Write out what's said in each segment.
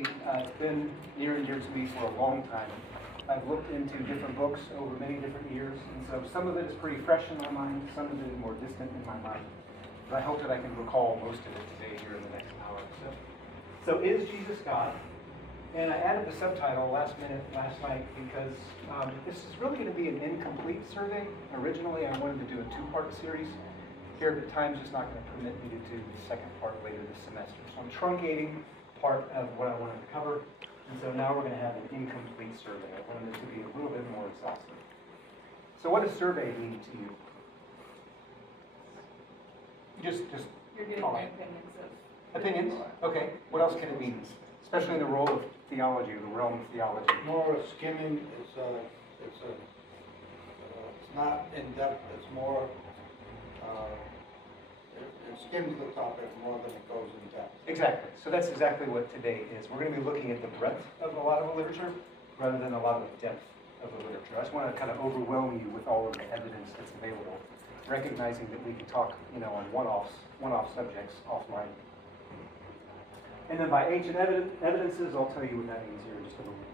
It's been near and dear to me for a long time. I've looked into different books over many different years, and so some of it is pretty fresh in my mind, some of it is more distant in my mind. But I hope that I can recall most of it today here in the next hour or so. So, is Jesus God? And I added the subtitle last night, because this is really going to be an incomplete survey. Originally, I wanted to do a two-part series here, but time's just not going to permit me to do the second part later this semester. So I'm truncating part of what I wanted to cover, and so now we're going to have an incomplete survey. I wanted it to be a little bit more exhaustive. So what does survey mean to you? Just You're getting talk. my opinions of Opinions? Okay. What else can it mean? Especially in the role of theology, or the realm of theology. More skimming. It's not in depth. It's more. It skims the topic more than it goes in depth. Exactly. So that's exactly what today is. We're going to be looking at the breadth of a lot of the literature rather than a lot of the depth of the literature. I just want to kind of overwhelm you with all of the evidence that's available, recognizing that we can talk, on one-off subjects offline. And then by ancient evidences, I'll tell you what that means here in just a moment.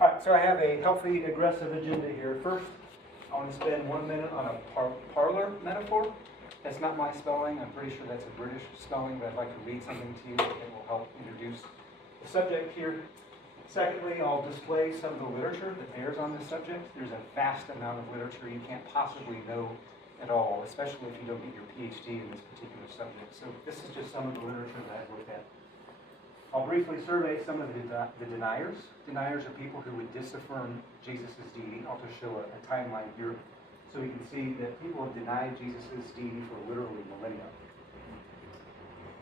All right, so I have a healthy, aggressive agenda here. First, I want to spend 1 minute on a parlor metaphor. That's not my spelling. I'm pretty sure that's a British spelling, but I'd like to read something to you that will help introduce the subject here. Secondly, I'll display some of the literature that bears on this subject. There's a vast amount of literature you can't possibly know at all, especially if you don't get your PhD in this particular subject. So this is just some of the literature that I've looked at. I'll briefly survey some of the deniers. Deniers are people who would disaffirm Jesus' deity. I'll just show a timeline here so we can see that people have denied Jesus' deity for literally millennia.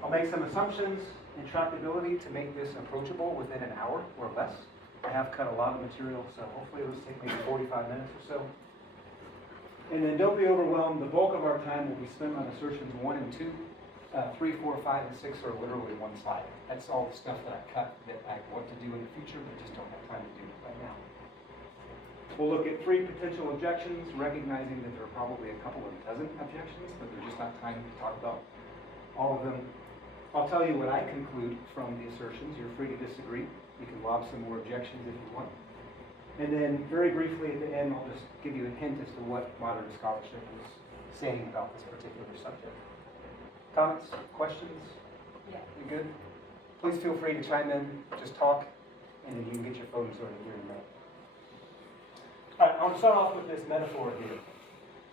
I'll make some assumptions and tractability to make this approachable within an hour or less. I have cut a lot of material, so hopefully it'll take maybe 45 minutes or so. And then don't be overwhelmed. The bulk of our time will be spent on assertions 1 and 2. 3, 4, 5, and 6 are literally one slide. That's all the stuff that I cut that I want to do in the future, but just don't have time to do right now. We'll look at 3 potential objections, recognizing that there are probably a couple of dozen objections, but there's just not time to talk about all of them. I'll tell you what I conclude from the assertions. You're free to disagree. You can lob some more objections if you want. And then very briefly at the end, I'll just give you a hint as to what modern scholarship is saying about this particular subject. Comments? Questions? Yeah. You good? Please feel free to chime in, just talk, and then you can get your phone sorted here in a minute. All right, I want to start off with this metaphor here.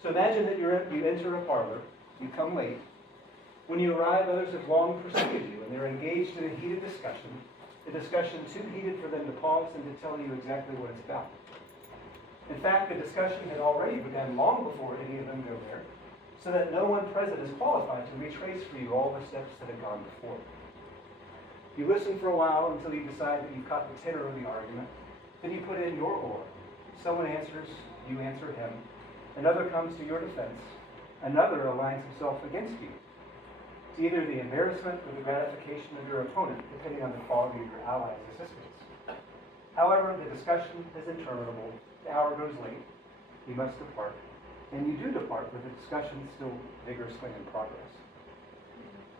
So imagine that you enter a parlor, you come late. When you arrive, others have long preceded you, and they're engaged in a heated discussion, a discussion too heated for them to pause and to tell you exactly what it's about. In fact, the discussion had already begun long before any of them go there, so that no one present is qualified to retrace for you all the steps that have gone before. You listen for a while until you decide that you've caught the tenor of the argument. Then you put in your oar. Someone answers, you answer him. Another comes to your defense. Another aligns himself against you. It's either the embarrassment or the gratification of your opponent, depending on the quality of your ally's assistance. However, the discussion is interminable. The hour goes late. You must depart. And you do depart with the discussion still vigorously in progress.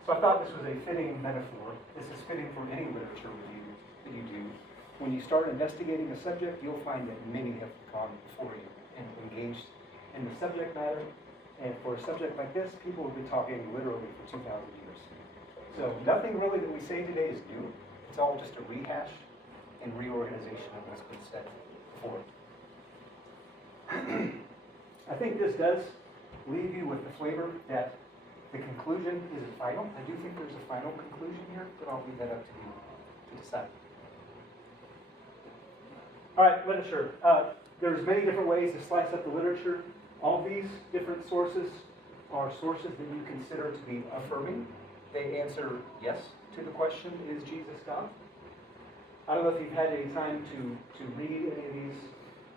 So I thought this was a fitting metaphor. This is fitting for any literature review that you do. When you start investigating a subject, you'll find that many have gone before you and engaged in the subject matter. And for a subject like this, people will be talking literally for 2,000 years. So nothing really that we say today is new. It's all just a rehash and reorganization of what's been said before. I think this does leave you with the flavor that the conclusion isn't final. I do think there's a final conclusion here, but I'll leave that up to you to decide. All right, literature. There's many different ways to slice up the literature. All these different sources are sources that you consider to be affirming. They answer yes to the question, is Jesus God? I don't know if you've had any time to read any of these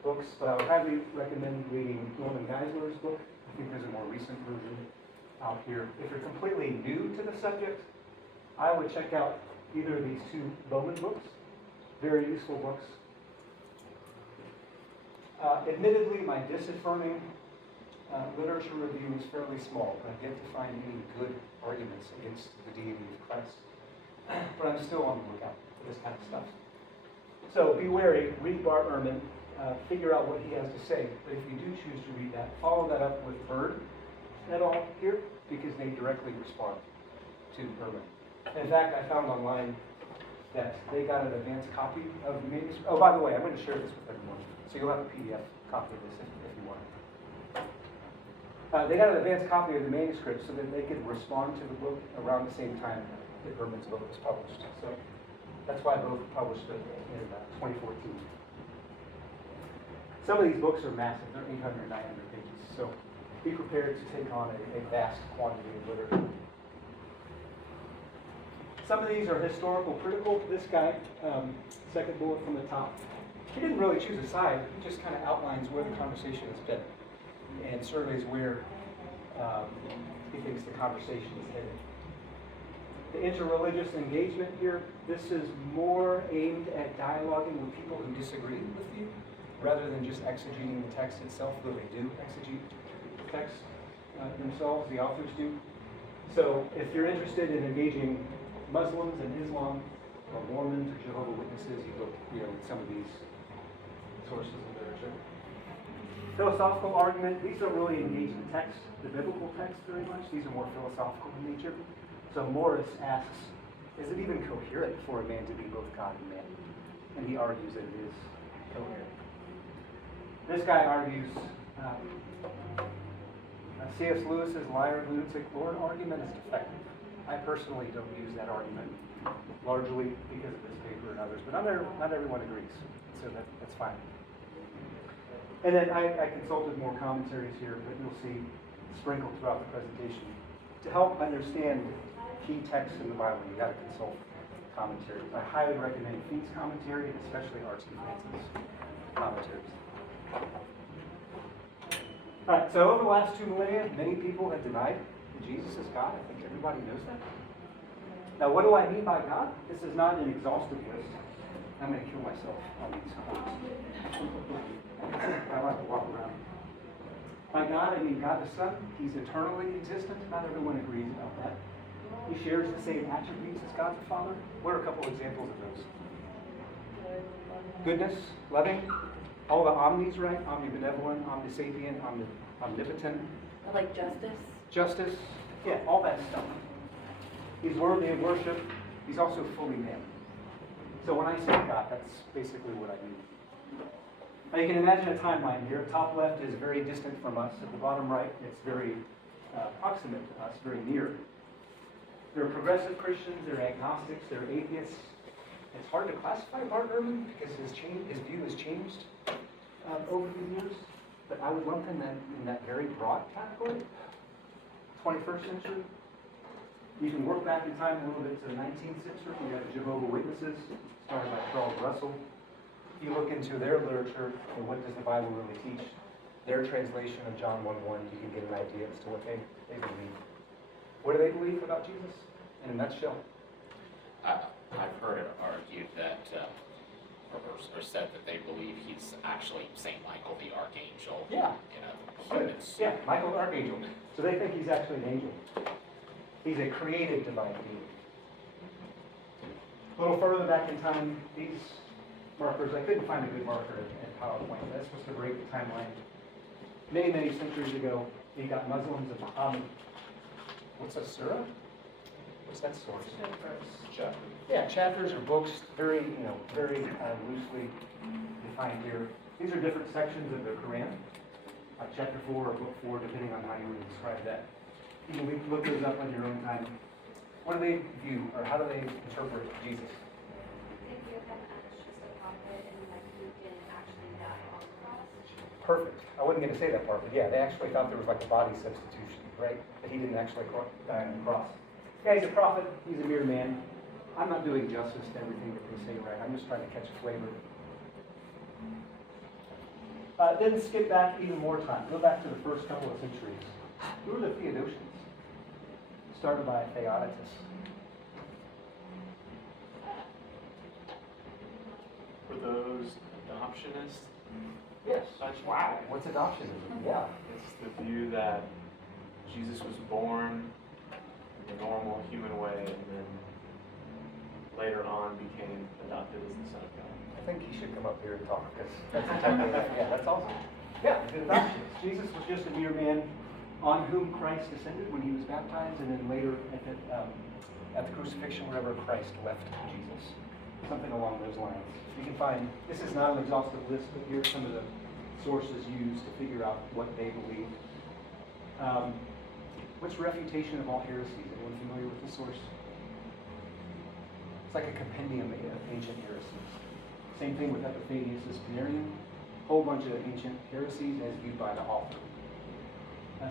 books, but I would highly recommend reading Norman Geisler's book. I think there's a more recent version out here. If you're completely new to the subject, I would check out either of these 2 Bowman books. Very useful books. Admittedly, my disaffirming literature review is fairly small, but I've yet to find any good arguments against the deity of Christ. But I'm still on the lookout for this kind of stuff. So be wary, read Bart Ehrman, figure out what he has to say. But if you do choose to read that, follow that up with Bird et al. Here, because they directly respond to Ehrman. In fact, I found online that they got an advanced copy of the manuscript. Oh, by the way, I'm going to share this with everyone. So you'll have a PDF copy of this if you want. They got an advanced copy of the manuscript so that they could respond to the book around the same time that Ehrman's book was published. So that's why both published in 2014. Some of these books are massive. They're 800, 900 pages. So be prepared to take on a vast quantity of literature. Some of these are historical critical. This guy, second bullet from the top, he didn't really choose a side. He just kind of outlines where the conversation has been and surveys where he thinks the conversation is headed. The interreligious engagement here, this is more aimed at dialoguing with people who disagree with you rather than just exegeting the text itself, though they do exegete the text themselves, the authors do. So if you're interested in engaging Muslims and Islam, or Mormons or Jehovah's Witnesses, you look, at some of these sources of literature. Philosophical argument, these don't really engage the text, the biblical text very much. These are more philosophical in nature. So Morris asks, is it even coherent for a man to be both God and man? And he argues that it is coherent. This guy argues C.S. Lewis's liar, lunatic, Lord argument is defective. I personally don't use that argument, largely because of this paper and others, but not everyone agrees, so that's fine. And then I consulted more commentaries here, but you'll see sprinkled throughout the presentation. To help understand key texts in the Bible, you've got to consult commentaries. I highly recommend Feet's commentary, and especially R.C. Francis' commentaries. All right, so over the last 2 millennia, many people have denied that Jesus is God. I think everybody knows that. Now, what do I mean by God? This is not an exhaustive list. I'm going to kill myself on these quotes. I like to walk around. By God, I mean God the Son. He's eternally existent. Not everyone agrees about that. He shares the same attributes as God the Father. What are a couple examples of those? Goodness, loving, all the omnis, right? Omnibenevolent, omnisapient, omnipotent. Like justice? Justice, yeah, all that stuff. He's worthy of worship. He's also fully man. So when I say God, that's basically what I mean. Now you can imagine a timeline here. Top left is very distant from us. At the bottom right, it's very proximate to us, very near. There are progressive Christians, there are agnostics, there are atheists. It's hard to classify Bart Ehrman because his view has changed over the years. But I would lump him in that very broad category. 21st century. You can work back in time a little bit to the 19th century. You have the Jehovah's Witnesses, started by Charles Russell. You look into their literature and what does the Bible really teach. Their translation of John 1:1, you can get an idea as to what they believe. What do they believe about Jesus? In a nutshell. I've heard it argued that, or said that they believe he's actually Saint Michael the Archangel. Yeah. Yeah, Michael the Archangel. So they think he's actually an angel. He's a created divine being. A little further back in time, these markers, I couldn't find a good marker in PowerPoint. That's supposed to break the timeline. Many, many centuries ago, you got Muslims of what's a surah? What's that source? Chapter. Yeah, chapters or books, very loosely defined here. These are different sections of the Quran, chapter 4 or book 4, depending on how you would describe that. You can look those up on your own time. What do they view, or how do they interpret Jesus? They view him as just a prophet and that he didn't actually die on the cross. Perfect. I wasn't going to say that part, but yeah, they actually thought there was like a body substitution, right? That he didn't actually die on the cross. Yeah, he's a prophet. He's a mere man. I'm not doing justice to everything that they say, right? I'm just trying to catch a flavor. Then skip back even more time. Go back to the first couple of centuries. Who were the Theodosians? Started by Theodotus. Were those adoptionists? Yes. Wow. What's adoptionism? Yeah. It's the view that Jesus was born the normal human way, and then later on became adopted as the Son of God. I think he should come up here and talk, because that's exactly right. Yeah, that's awesome. Yeah, the adoption. Jesus was just a mere man on whom Christ descended when he was baptized, and then later at the crucifixion, wherever Christ left Jesus. Something along those lines. You can find, this is not an exhaustive list, but here's some of the sources used to figure out what they believe. What's refutation of all heresies? Anyone familiar with the source? It's like a compendium of ancient heresies. Same thing with Epiphanius' Panarium. Whole bunch of ancient heresies as viewed by the author.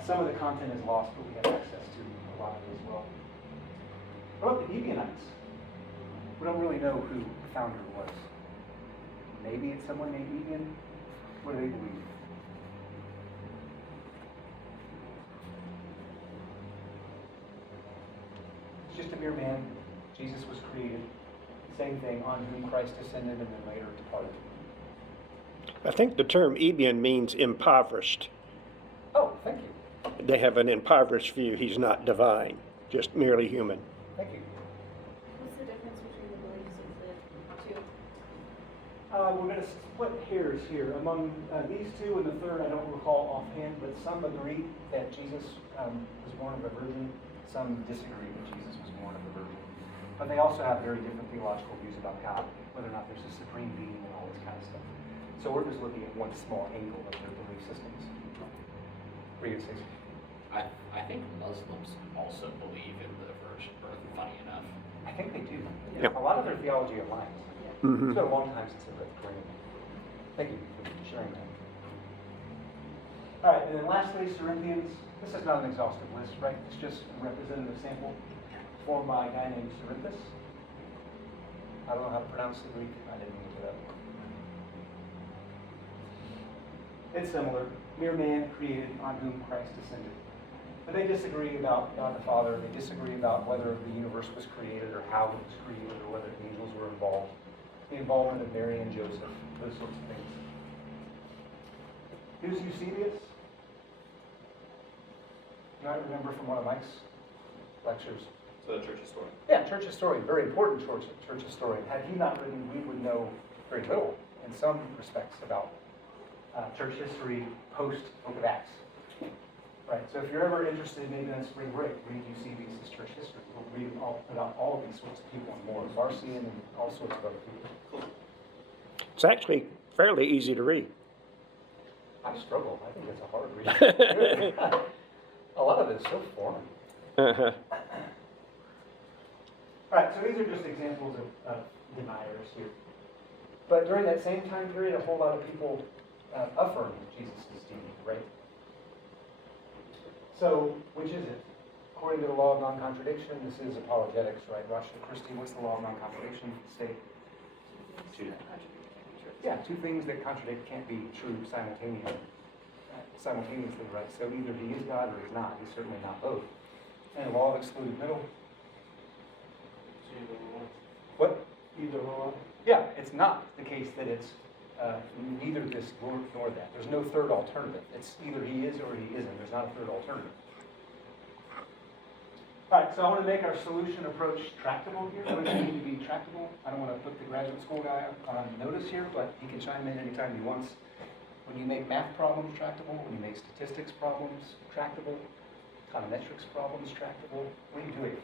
Some of the content is lost, but we have access to a lot of it as well. What about the Ebionites? We don't really know who the founder was. Maybe it's someone named Ebion. What do they believe? It's just a mere man. Jesus was created. Same thing, on whom Christ descended and then later departed. I think the term Ebion means impoverished. Oh, thank you. They have an impoverished view. He's not divine, just merely human. Thank you. What's the difference between the beliefs of the two? We're going to split hairs here. Among these two and the third, I don't recall offhand, but some agree that Jesus was born of a virgin. Some disagree that Jesus was born of a virgin. But they also have very different theological views about God, whether or not there's a supreme being and all this kind of stuff. So we're just looking at one small angle of their belief systems. What are you going to say? I think Muslims also believe in the virgin birth, funny enough. I think they do. Yep. A lot of their theology aligns. Mm-hmm. It's been a long time since I read the Quran. Thank you for sharing that. All right, and then lastly, Cerinthians. This is not an exhaustive list, right? It's just a representative sample formed by a guy named Cerinthus. I don't know how to pronounce the Greek. I didn't look it up. It's similar. Mere man created on whom Christ descended. But they disagree about God the Father. They disagree about whether the universe was created or how it was created or whether angels were involved. The involvement of Mary and Joseph, those sorts of things. Who's Eusebius? You might remember from one of Mike's lectures. So the church historian. Yeah, church historian, very important church historian. Had he not written, we would know very little in some respects about church history post-Book of Acts. Right, so if you're ever interested, maybe in spring break, read Eusebius' church history. We'll read about all of these sorts of people and more, Marcion and all sorts of other people. It's actually fairly easy to read. I struggle. I think it's a hard read. A lot of it is so foreign. Uh-huh. All right, so these are just examples of deniers here. But during that same time period, a whole lot of people affirmed Jesus' deity, right? So, which is it? According to the law of non-contradiction, this is apologetics, right? Christi, what's the law of non-contradiction state? Yeah, two things that contradict can't be true simultaneously, right? So either he is God or he's not. He's certainly not both. And the law of excluded middle. What? Either or. Yeah, it's not the case that it's neither this nor that. There's no third alternative. It's either he is or he isn't. There's not a third alternative. All right, so I want to make our solution approach tractable here. What does it mean to be tractable? I don't want to put the graduate school guy on notice here, but he can chime in anytime he wants. When you make math problems tractable, when you make statistics problems tractable, econometrics problems tractable, what are you doing?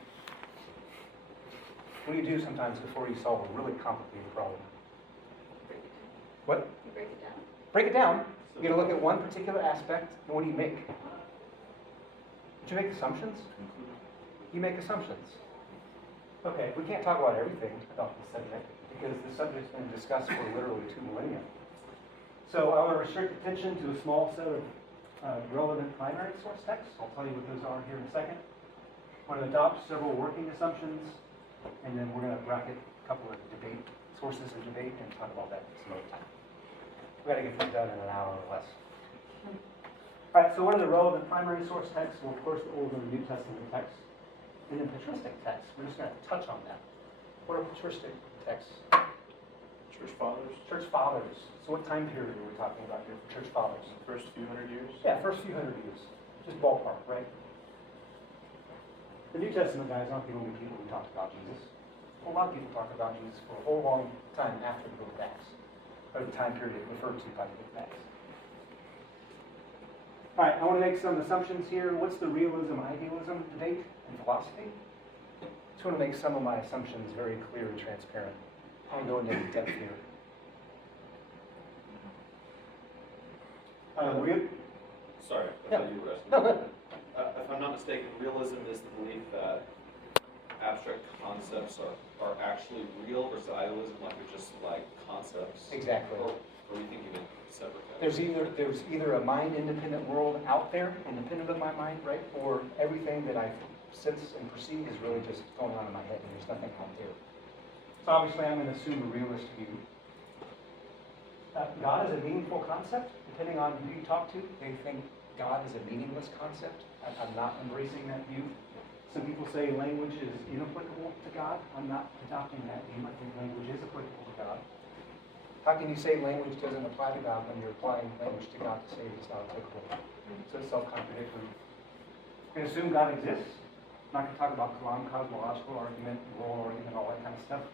What do you do sometimes before you solve a really complicated problem? What? You break it down. Break it down. You're going to look at one particular aspect, and what do you make? Did you make assumptions? You make assumptions. Okay, we can't talk about everything about the subject, because the subject's been discussed for literally 2 millennia. So I want to restrict attention to a small set of relevant primary source texts. I'll tell you what those are here in a second. I want to adopt several working assumptions, and then we're going to bracket a couple of debate sources of debate and talk about that some other time. We've got to get things done in an hour or less. All right, so what are the relevant primary source texts? Well, of course, the Old and the New Testament texts. And then patristic texts, we're just going to touch on that. What are patristic texts? Church fathers. Church fathers. So what time period are we talking about here for church fathers? First few hundred years. Yeah, first few hundred years. Just ballpark, right? The New Testament guys aren't the only people who talk about Jesus. A lot of people talk about Jesus for a whole long time after the book of Acts, or the time period referred to by the book of Acts. All right, I want to make some assumptions here. What's the realism-idealism debate in philosophy? I just want to make some of my assumptions very clear and transparent. I want to go into depth here. Sorry, I Yeah. thought you were asking. No, go ahead. If I'm not mistaken, realism is the belief that abstract concepts are actually real versus idealism, like they're just like concepts. Exactly. Or are we thinking in separate There's categories? either a mind-independent world out there, independent of my mind, right? Or everything that I sense and perceive is really just going on in my head, and there's nothing out there. So obviously, I'm going to assume a realist view. God is a meaningful concept. Depending on who you talk to, they think God is a meaningless concept. I'm not embracing that view. Some people say language is inapplicable to God. I'm not adopting that view. I think language is applicable to God. How can you say language doesn't apply to God when you're applying language to God to say it's not applicable? So it's self-contradictory. I'm going to assume God exists. I'm not going to talk about cosmological argument, moral argument, all that kind of stuff.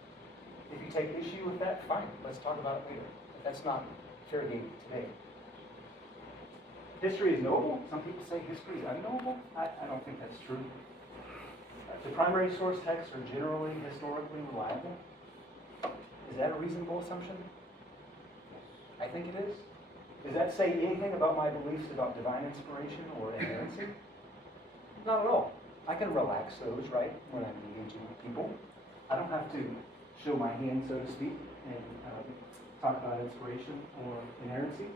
If you take issue with that, fine. Let's talk about it later. But that's not fair game today. History is knowable. Some people say history is unknowable. I don't think that's true. The primary source texts are generally historically reliable. Is that a reasonable assumption? I think it is. Does that say anything about my beliefs about divine inspiration or inerrancy? Not at all. I can relax those, right, when I'm engaging with people. I don't have to show my hand, so to speak, and talk about inspiration or inerrancy.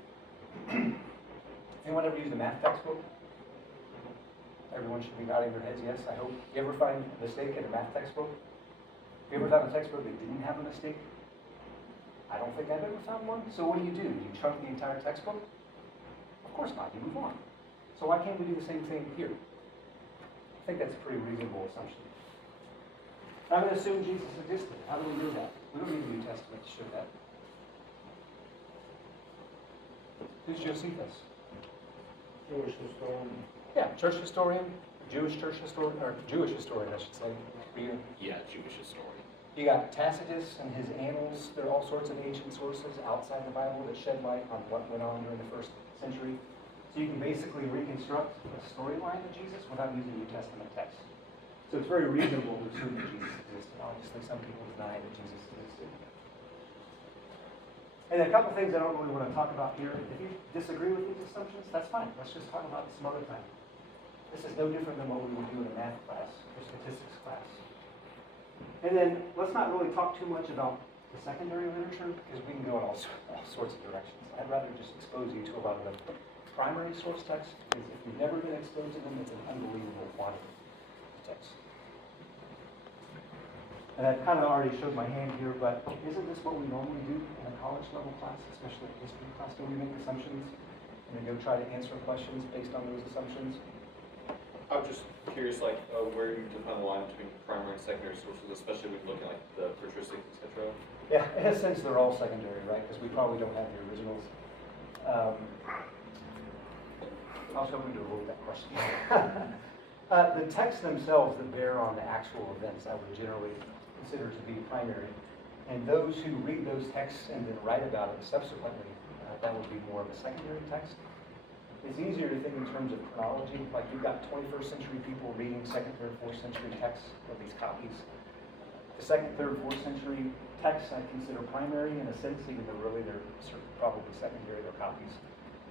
Anyone ever used a math textbook? Everyone should be nodding their heads yes, I hope. You ever find a mistake in a math textbook? You ever found a textbook that didn't have a mistake? I don't think I've ever found one. So what do? You chunk the entire textbook? Of course not, you move on. So why can't we do the same thing here? I think that's a pretty reasonable assumption. I'm going to assume Jesus existed. How do we do that? We don't need the New Testament to show that. Who's Josephus? Jewish historian. Yeah, church historian, Jewish historian, I should say. Yeah, Jewish historian. You got Tacitus and his annals. There are all sorts of ancient sources outside the Bible that shed light on what went on during the first century. So you can basically reconstruct a storyline of Jesus without using New Testament text. So it's very reasonable to assume that Jesus existed. Obviously, some people deny that Jesus existed. And a couple things I don't really want to talk about here. If you disagree with these assumptions, that's fine. Let's just talk about it some other time. This is no different than what we would do in a math class or statistics class. And then let's not really talk too much about the secondary literature because we can go in all sorts of directions. I'd rather just expose you to a lot of the primary source texts because if you've never been exposed to them, it's an unbelievable quantity of text. And I've kind of already showed my hand here, but isn't this what we normally do in a college level class, especially a history class? Don't we make assumptions and then go try to answer questions based on those assumptions? I'm just curious, like, where you define the line between primary and secondary sources, especially when looking at like the patristics, etc. Yeah, in a sense, they're all secondary, right? Because we probably don't have the originals. I was hoping to avoid that question. The texts themselves that bear on the actual events, I would generally consider to be primary. And those who read those texts and then write about it subsequently, that would be more of a secondary text. It's easier to think in terms of chronology, like you've got 21st century people reading 2nd, 3rd, 4th century texts, or these copies. The 2nd, 3rd, 4th century texts I consider primary in a sense, even though really they're probably secondary, they're copies.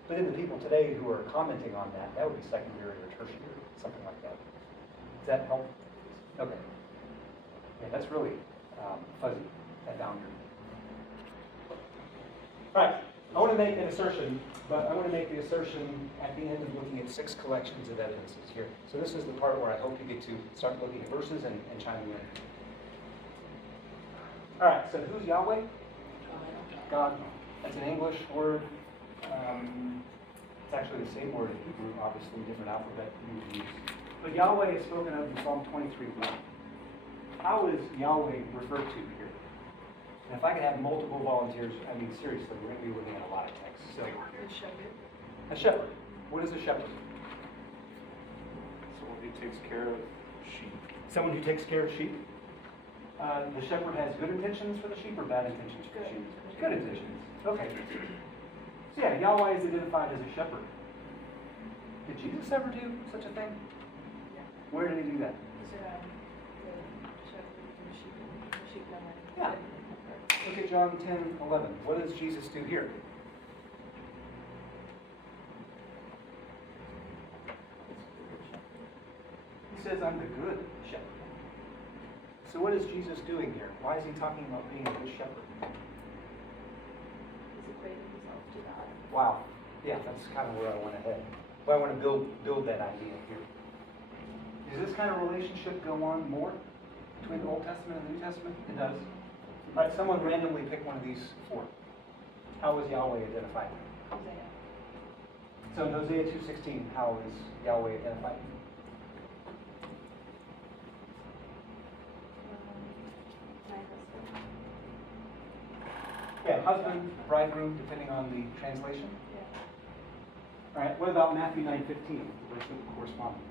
But then the people today who are commenting on that, that would be secondary or tertiary, something like that. Does that help? Okay. Yeah, that's really fuzzy, that boundary. All right, I want to make an assertion, but I want to make the assertion at the end of looking at 6 collections of evidences here. So this is the part where I hope you get to start looking at verses and chiming in. All right, so who's Yahweh? God. That's an English word. It's actually the same word in Hebrew, obviously, different alphabet we use. But Yahweh is spoken of in Psalm 23:1. How is Yahweh referred to here? And if I could have multiple volunteers, I mean, seriously, we're going to be looking at a lot of texts. So, a shepherd. What is a shepherd? So he takes care of sheep. Someone who takes care of sheep. The shepherd has good intentions for the sheep or bad intentions for the sheep? Good intentions. Okay. So yeah, Yahweh is identified as a shepherd. Did Jesus ever do such a thing? Yeah. Where did he do that? Is it, the shepherd and the sheep know when? Yeah. Look at John 10:11. What does Jesus do here? He says, I'm the good shepherd. So what is Jesus doing here? Why is he talking about being a good shepherd? He's equating himself to God. Wow. Yeah, that's kind of where I want to head. Where I want to build that idea here. Does this kind of relationship go on more between the Old Testament and the New Testament? It does. All right, someone randomly pick one of these four. How is Yahweh identified? Hosea. So in Hosea 2:16, how is Yahweh identified? My husband. Yeah, husband, bridegroom, depending on the translation. Yeah. All right, what about Matthew 9:15? Where's the correspondent?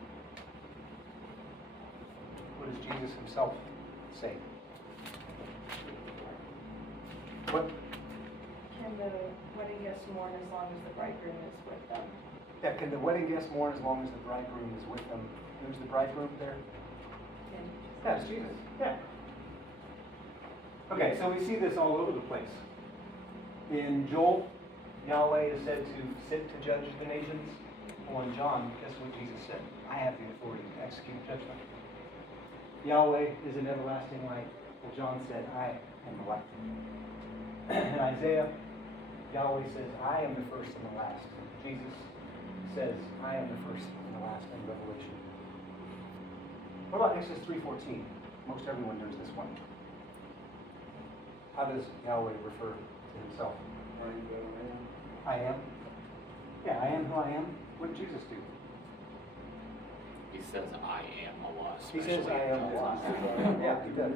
What does Jesus himself say? What? Can the wedding guests mourn as long as the bridegroom is with them? Yeah, can the wedding guests mourn as long as the bridegroom is with them? Who's the bridegroom there? And Yeah, it's Jesus. Yeah. Okay, so we see this all over the place. In Joel, Yahweh is said to sit to judge the nations. Well, in John, guess what Jesus said? I have the authority to execute judgment. Yahweh is an everlasting light. Well, John said, I am the light. In Isaiah, Yahweh says, I am the first and the last. Jesus says, I am the first and the last in Revelation. What about Exodus 3:14? Most everyone knows this one. How does Yahweh refer to himself? I am. Yeah, I am who I am. What did Jesus do? He says, I am Allah. He says, especially I am in Allah. John. Yeah, he does.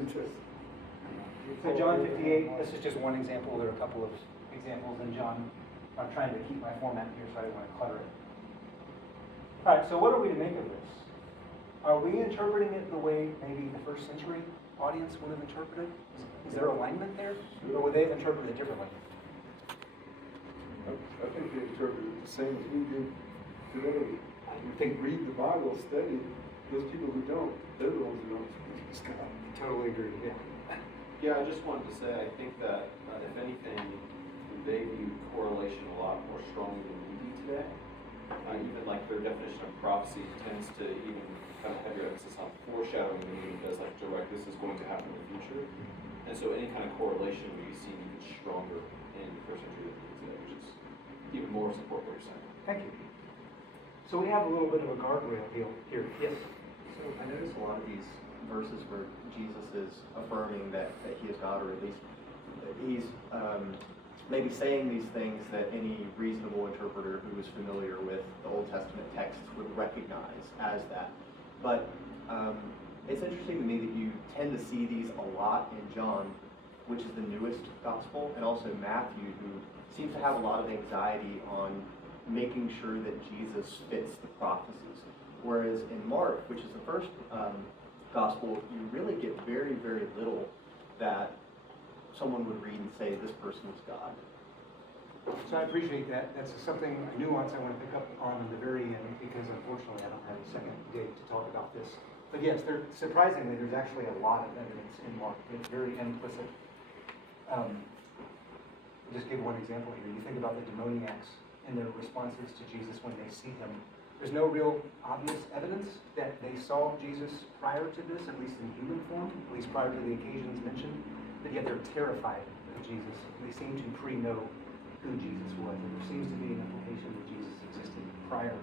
So John 58, this is just one example. There are a couple of examples in John. I'm trying to keep my format here so I don't want to clutter it. All right, so what are we to make of this? Are we interpreting it the way maybe the first century audience would have interpreted? Is there alignment there? Or would they have interpreted it differently? I think they interpret it the same as we do today. If they read the Bible, study it, those people who don't, they're the ones who don't speak God. Totally agree, yeah. Yeah, I just wanted to say, I think that, if anything, they view correlation a lot more strongly than we do today. Even like their definition of prophecy tends to even kind of have your emphasis on foreshadowing than it does like direct, this is going to happen in the future. And so any kind of correlation would be seen even stronger in the first century than it is today, which is even more support what you're saying. Thank you. So we have a little bit of a guardrail here. Yes? So I notice a lot of these verses where Jesus is affirming that he is God, or at least he's maybe saying these things that any reasonable interpreter who is familiar with the Old Testament texts would recognize as that. But it's interesting to me that you tend to see these a lot in John, which is the newest gospel, and also Matthew, who seems to have a lot of anxiety on making sure that Jesus fits the prophecies. Whereas in Mark, which is the first gospel, you really get very, very little that someone would read and say, this person is God. So I appreciate that. That's something, a nuance I want to pick up on in the very end, because unfortunately I don't have a second day to talk about this. But yes, surprisingly, there's actually a lot of evidence in Mark. It's very implicit. I'll just give one example here. You think about the demoniacs and their responses to Jesus when they see him. There's no real obvious evidence that they saw Jesus prior to this, at least in human form, at least prior to the occasions mentioned, but yet they're terrified of Jesus. They seem to pre-know who Jesus was, and there seems to be an implication that Jesus existed prior,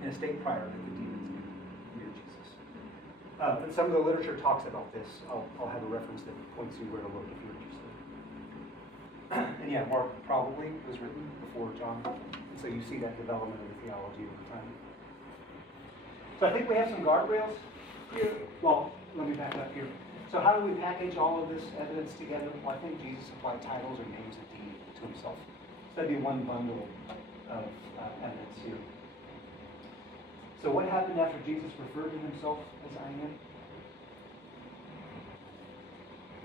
in a state prior that the demons knew Jesus. And some of the literature talks about this. I'll have a reference that points you where to look if you're interested. And yeah, Mark probably was written before John, so you see that development of the theology over time. So I think we have some guardrails here. Well, let me back up here. So how do we package all of this evidence together? Well, I think Jesus applied titles or names of deity to himself. So that'd be one bundle of evidence here. So what happened after Jesus referred to himself as I am?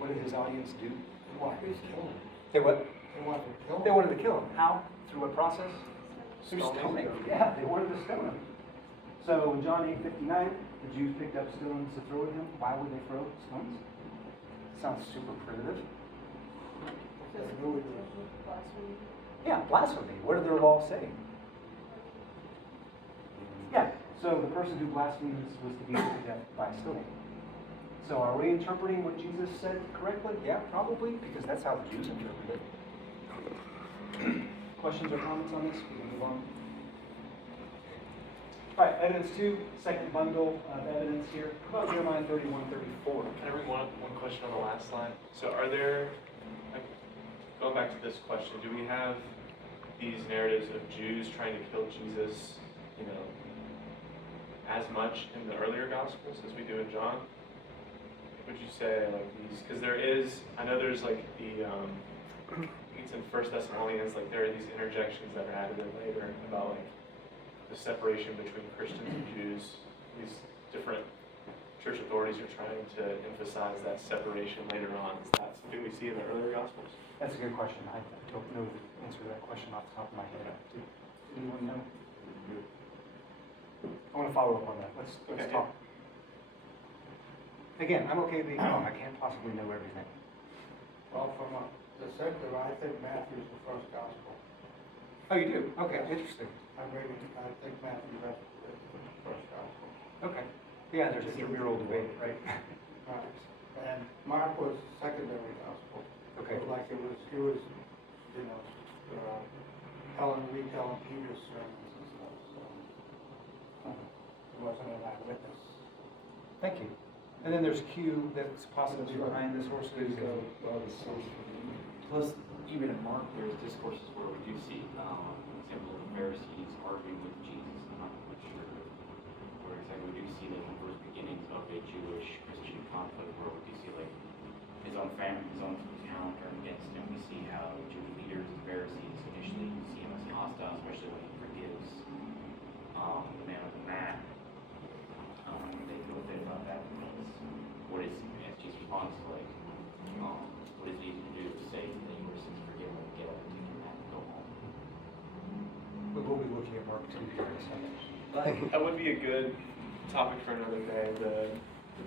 What did his audience do? Why he's killing him? They what? They wanted to kill him. They wanted to kill him. How? Through what process? Through stoning. Yeah, they wanted to stone him. So in John 8:59, the Jews picked up stones to throw at him. Why would they throw stones? Sounds super primitive. Blasphemy. Yeah, blasphemy. What did their law say? Yeah, so the person who blasphemes was to be put to death by stoning. So are we interpreting what Jesus said correctly? Yeah, probably, because that's how the Jews interpreted it. Questions or comments on this? We can move on. All right, evidence 2, second bundle of evidence here. How about Jeremiah 31:34? Can I bring one question on the last slide? So are there, like, going back to this question, do we have these narratives of Jews trying to kill Jesus, you know, as much in the earlier Gospels as we do in John? Would you say, like, these, because there is, I know there's like the, it's in 1 Thessalonians, like there are these interjections that are added in later about like the separation between Christians and Jews. These different church authorities are trying to emphasize that separation later on. Is that something we see in the earlier Gospels? That's a good question. I don't know the answer to that question off the top of my head. Do anyone know? I want to follow up on that. Let's Okay. talk. Again, I'm okay being wrong. I can't possibly know everything. Well, from the secular, I think Matthew's the first gospel. Oh, you do? Okay, interesting. I think Matthew is the first gospel. Okay. Yeah, there's a intramural debate, right? Right. And Mark was secondary gospel. Okay. Like it was, you know, retelling Peter's sermons and stuff, so. It wasn't an eyewitness. Thank you. And then there's Q that's possibly behind the sources. Plus, even in Mark, there's discourses where we do see, for example, the Pharisees arguing with Jesus. I'm not quite sure where exactly. We do see like the first beginnings of a Jewish-Christian conflict where we do see like his own family, his own town turn against him. We see how Jewish leaders, the Pharisees, initially you see him as hostile, especially when he forgives the man with the mat. They feel a bit about that because what is, as Jesus responds to like, what is it easy to do to say that your sins are forgiven, get up and take your mat and go home? We'll be looking at Mark 2 here in a second. That would be a good topic for another day, the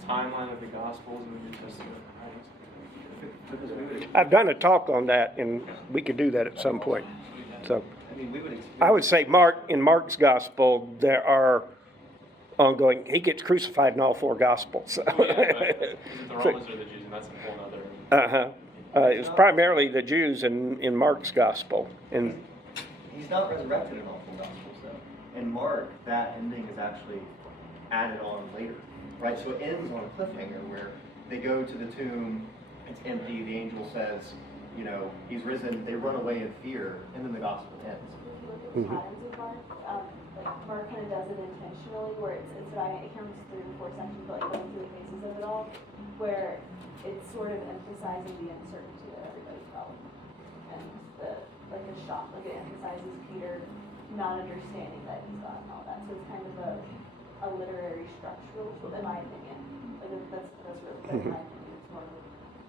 timeline of the Gospels and the New Testament. I've done a talk on that, and we could do that at some point. So, I mean, we would experience. I would say in Mark's gospel, there are ongoing, he gets crucified in all four gospels. So. Oh, yeah, but is it the Romans or the Jews, and that's a whole other. It was primarily the Jews in Mark's gospel. And He's not resurrected in all four Gospels, though. In Mark, that ending is actually added on later, right? So it ends on a cliffhanger where they go to the tomb, it's empty, the angel says, you know, he's risen, they run away in fear, and then the Gospel ends. If you look at the patterns of Mark, like Mark kind of does it intentionally, where it's dividing, it comes 3 or 4 sections, but like going through the phases of it all, where it's sort of emphasizing the uncertainty that everybody felt, and like a shock, like it emphasizes Peter not understanding that he's God and all that. So it's kind of a literary structural tool, in my opinion. Like that's really, but in my opinion, it's more of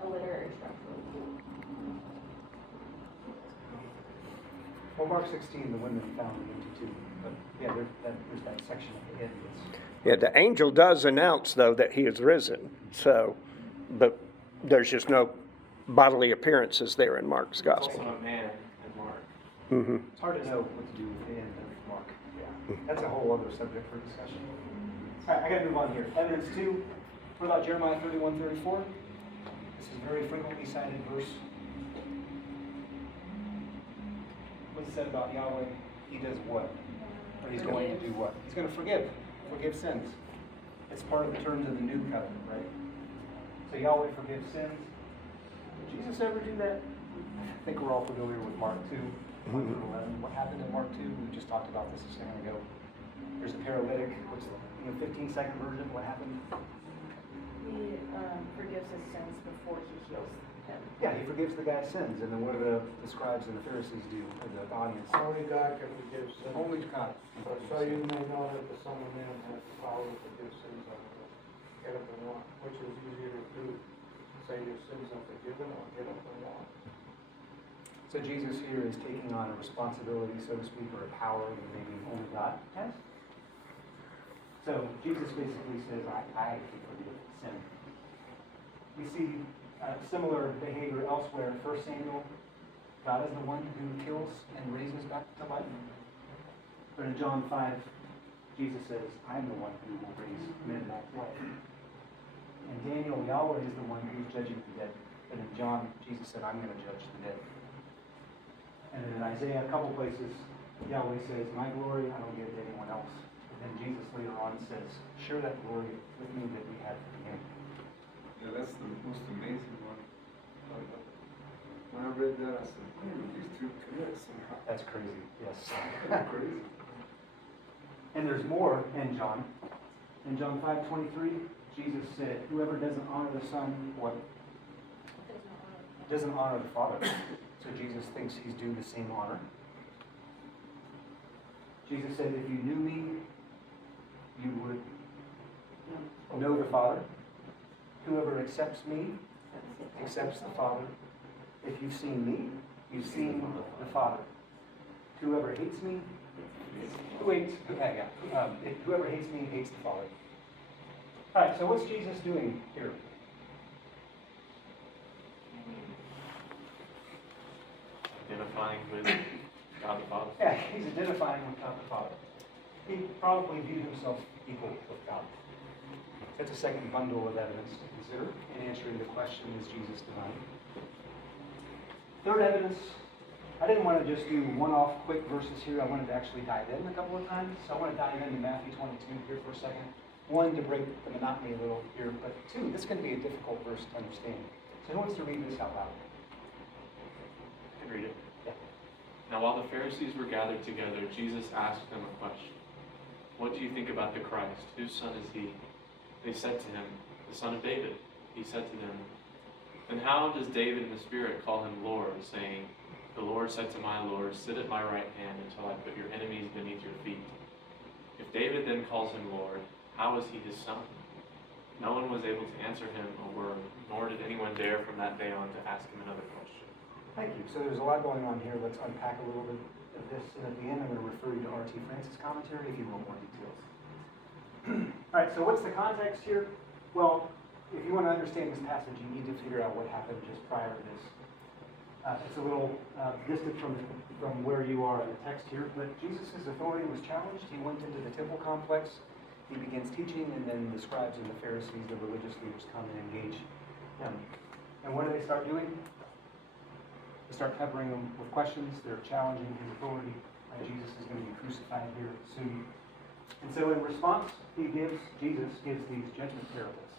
a literary structural tool. Well, Mark 16, the women found the empty tomb. But yeah, there's that section at the end. yeah, the angel does announce, though, that he is risen. So, but there's just no bodily appearances there in Mark's It's gospel. also a man in Mark. Mm-hmm. It's hard to know what to do with the end of Mark. Yeah, that's a whole other subject for discussion. All right, I got to move on here. Evidence 2. What about Jeremiah 31:34? This is a very frequently cited verse. What's it said about Yahweh? He does what? Or he's going to do what? He's going to forgive sins. It's part of the terms of the new covenant, right? So Yahweh forgives sins. Did Jesus ever do that? I think we're all familiar with Mark 2, 1 through 11. What happened in Mark 2? We just talked about this a second ago. There's a paralytic. What's in the 15-second version? What happened? He forgives his sins before he heals him. Yeah, he forgives the guy's sins. And then what do the scribes and the Pharisees do? Or the audience? Only God can forgive sins. Only God. So you may know that the Son of Man has the power to forgive sins of the one, which is easier to do, say your sins are forgiven, or get up and walk. So Jesus here is taking on a responsibility, so to speak, or a power that maybe only God has. So Jesus basically says, I can forgive sin. We see similar behavior elsewhere. 1 Samuel, God is the one who kills and raises back to life. But in John 5, Jesus says, I am the one who will raise men back to life. In Daniel, Yahweh is the one who's judging the dead. But in John, Jesus said, I'm going to judge the dead. And in Isaiah, a couple places, Yahweh says, my glory I don't give to anyone else. And then Jesus later on says, share that glory with me that we had at the beginning. Yeah, that's the most amazing one. When I read that, I said, these two connect somehow. That's crazy, yes. Crazy. And there's more in John. In John 5:23, Jesus said, whoever doesn't honor the Son, what? Doesn't honor the Father. So Jesus thinks he's due the same honor. Jesus said, if you knew me, you would know the Father. Whoever accepts me accepts the Father. If you've seen me, you've seen the Father. Whoever hates me, whoever hates me hates the Father. All right, so what's Jesus doing here? Identifying with God the Father. Yeah, he's identifying with God the Father. He probably viewed himself equal with God. That's a second bundle of evidence to consider in answering the question, is Jesus divine? Third evidence, I didn't want to just do one-off quick verses here. I wanted to actually dive in a couple of times. So I want to dive into Matthew 22 here for a second. One, to break the monotony a little here, but two, this is going to be a difficult verse to understand. So who wants to read this out loud? I can read it. Yeah. Now while the Pharisees were gathered together, Jesus asked them a question. What do you think about the Christ? Whose son is he? They said to him, the son of David. He said to them, then how does David in the Spirit call him Lord, saying, the Lord said to my Lord, sit at my right hand until I put your enemies beneath your feet. If David then calls him Lord, how is he his son? No one was able to answer him a word, nor did anyone dare from that day on to ask him another question. Thank you. So there's a lot going on here. Let's unpack a little bit of this. And at the end, I'm going to refer you to R.T. Francis' commentary if you want more details. All right, so what's the context here? Well, if you want to understand this passage, you need to figure out what happened just prior to this. It's a little distant from where you are in the text here, but Jesus' authority was challenged. He went into the temple complex. He begins teaching, and then the scribes and the Pharisees, the religious leaders, come and engage him. And what do they start doing? They start peppering him with questions. They're challenging his authority. Jesus is going to be crucified here soon. And so in response, Jesus gives these judgment parables.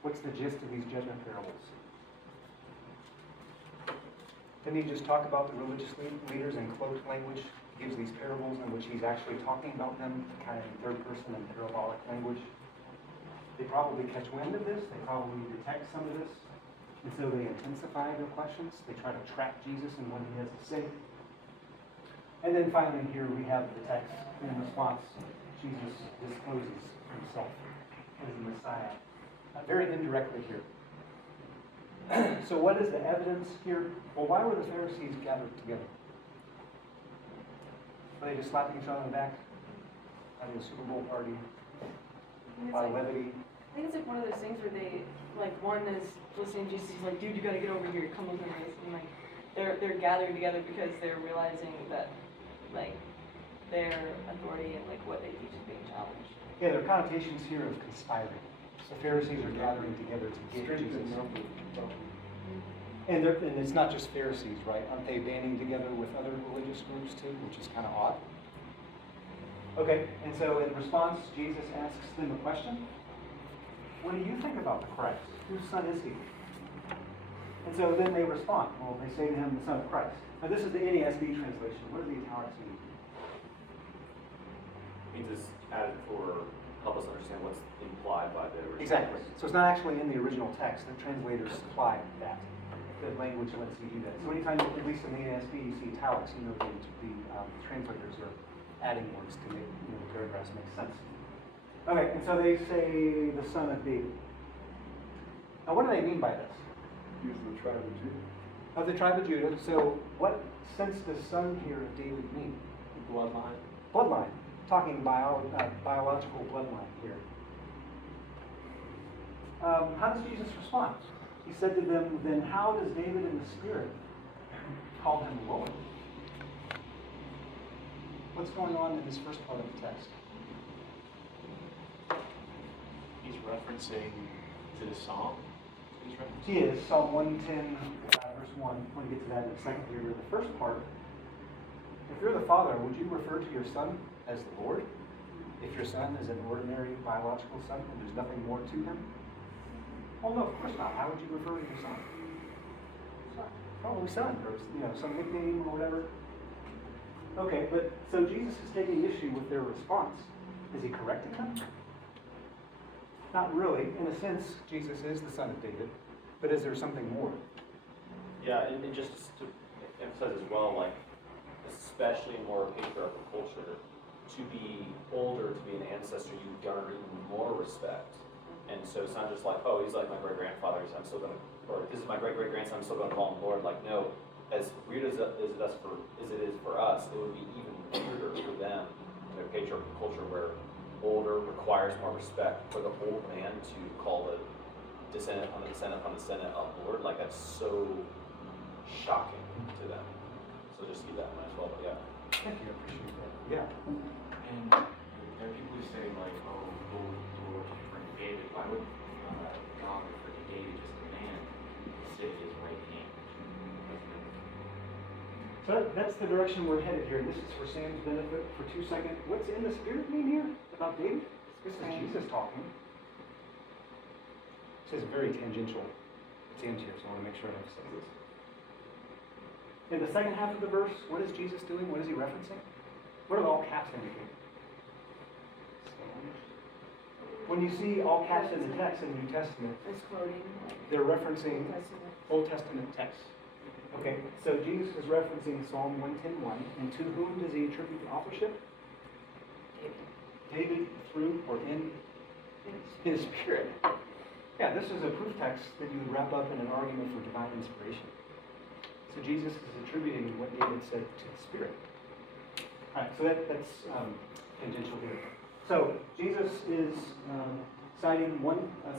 What's the gist of these judgment parables? Didn't he just talk about the religious leaders in cloaked language? He gives these parables in which he's actually talking about them kind of in third person and parabolic language. They probably catch wind of this. They probably detect some of this. And so they intensify their questions. They try to trap Jesus in what he has to say. And then finally here we have the text. In response, Jesus discloses himself as the Messiah. Very indirectly here. So what is the evidence here? Well, why were the Pharisees gathered together? Were they just slapping each other on the back? Having a Super Bowl party? A lot of levity? I think it's like one of those things where they, like, one is listening to Jesus, he's like, dude, you gotta get over here, come over here. And like, they're gathering together because they're realizing that, like, their authority and like what they teach is being challenged. Yeah, there are connotations here of conspiring. The Pharisees are gathering together to get Jesus. And it's not just Pharisees, right? Aren't they banding together with other religious groups too, which is kind of odd? Okay, and so in response, Jesus asks them a question. What do you think about the Christ? Whose son is he? And so then they respond. Well, they say to him, the son of Christ. Now this is the NASB translation. What does the italics mean? Means it's added for help us understand what's implied by the original. Exactly. So it's not actually in the original text. The translators supplied that. The language lets you do that. So anytime, at least in the NASB, you see italics, you know the translators are adding words to make the paragraphs make sense. Okay, and so they say the son of David. Now, what do they mean by this? He was the tribe of Judah. Of the tribe of Judah. So, what sense does son here of David mean? Bloodline. Bloodline. Talking biological bloodline here. How does Jesus respond? He said to them, then how does David in the Spirit call him Lord? What's going on in this first part of the text? He's referencing, is it a psalm? He's referencing? He is, Psalm 110, verse 1. I'm going to get to that in a second here. But the first part, if you're the father, would you refer to your son as the Lord? If your son is an ordinary biological son and there's nothing more to him? Well, no, of course not. How would you refer to your son? Probably son, or some nickname or whatever. Okay, but so Jesus is taking issue with their response. Is he correcting them? Not really. In a sense, Jesus is the son of David, but is there something more? Yeah, and just to emphasize as well, like, especially in more patriarchal culture, to be older, to be an ancestor, you garner even more respect. And so it's not just like, oh, he's like my great-grandfather, so I'm still going to, or this is my great-great-grandson, I'm still going to call him Lord. Like, no, as weird as it is for us, it would be even weirder for them in their patriarchal culture where older requires more respect. For the old man to call the descendant on the descendant on the descendant of Lord, like, that's so shocking to them. So just keep that in mind as well, but yeah. Thank you, I appreciate that. Yeah. And there are people who say like, oh, Lord, referring to David. Why would God refer to David, just a man, sit at his right hand? So that's the direction we're headed here. This is for Sam's benefit for 2 seconds. What's in the Spirit mean here about David? This is Jesus talking. This is very tangential. It's in here, so I want to make sure I emphasize this. In the second half of the verse, what is Jesus doing? What is he referencing? What are all caps indicating? When you see all caps in the text in the New Testament, It's quoting they're referencing Testament. Old Testament texts. Okay, so Jesus is referencing Psalm 110:1, and to whom does he attribute the authorship? David through or in his Spirit. Yeah, this is a proof text that you would wrap up in an argument for divine inspiration. So Jesus is attributing what David said to the Spirit. All right, so that's tangential here. So Jesus is citing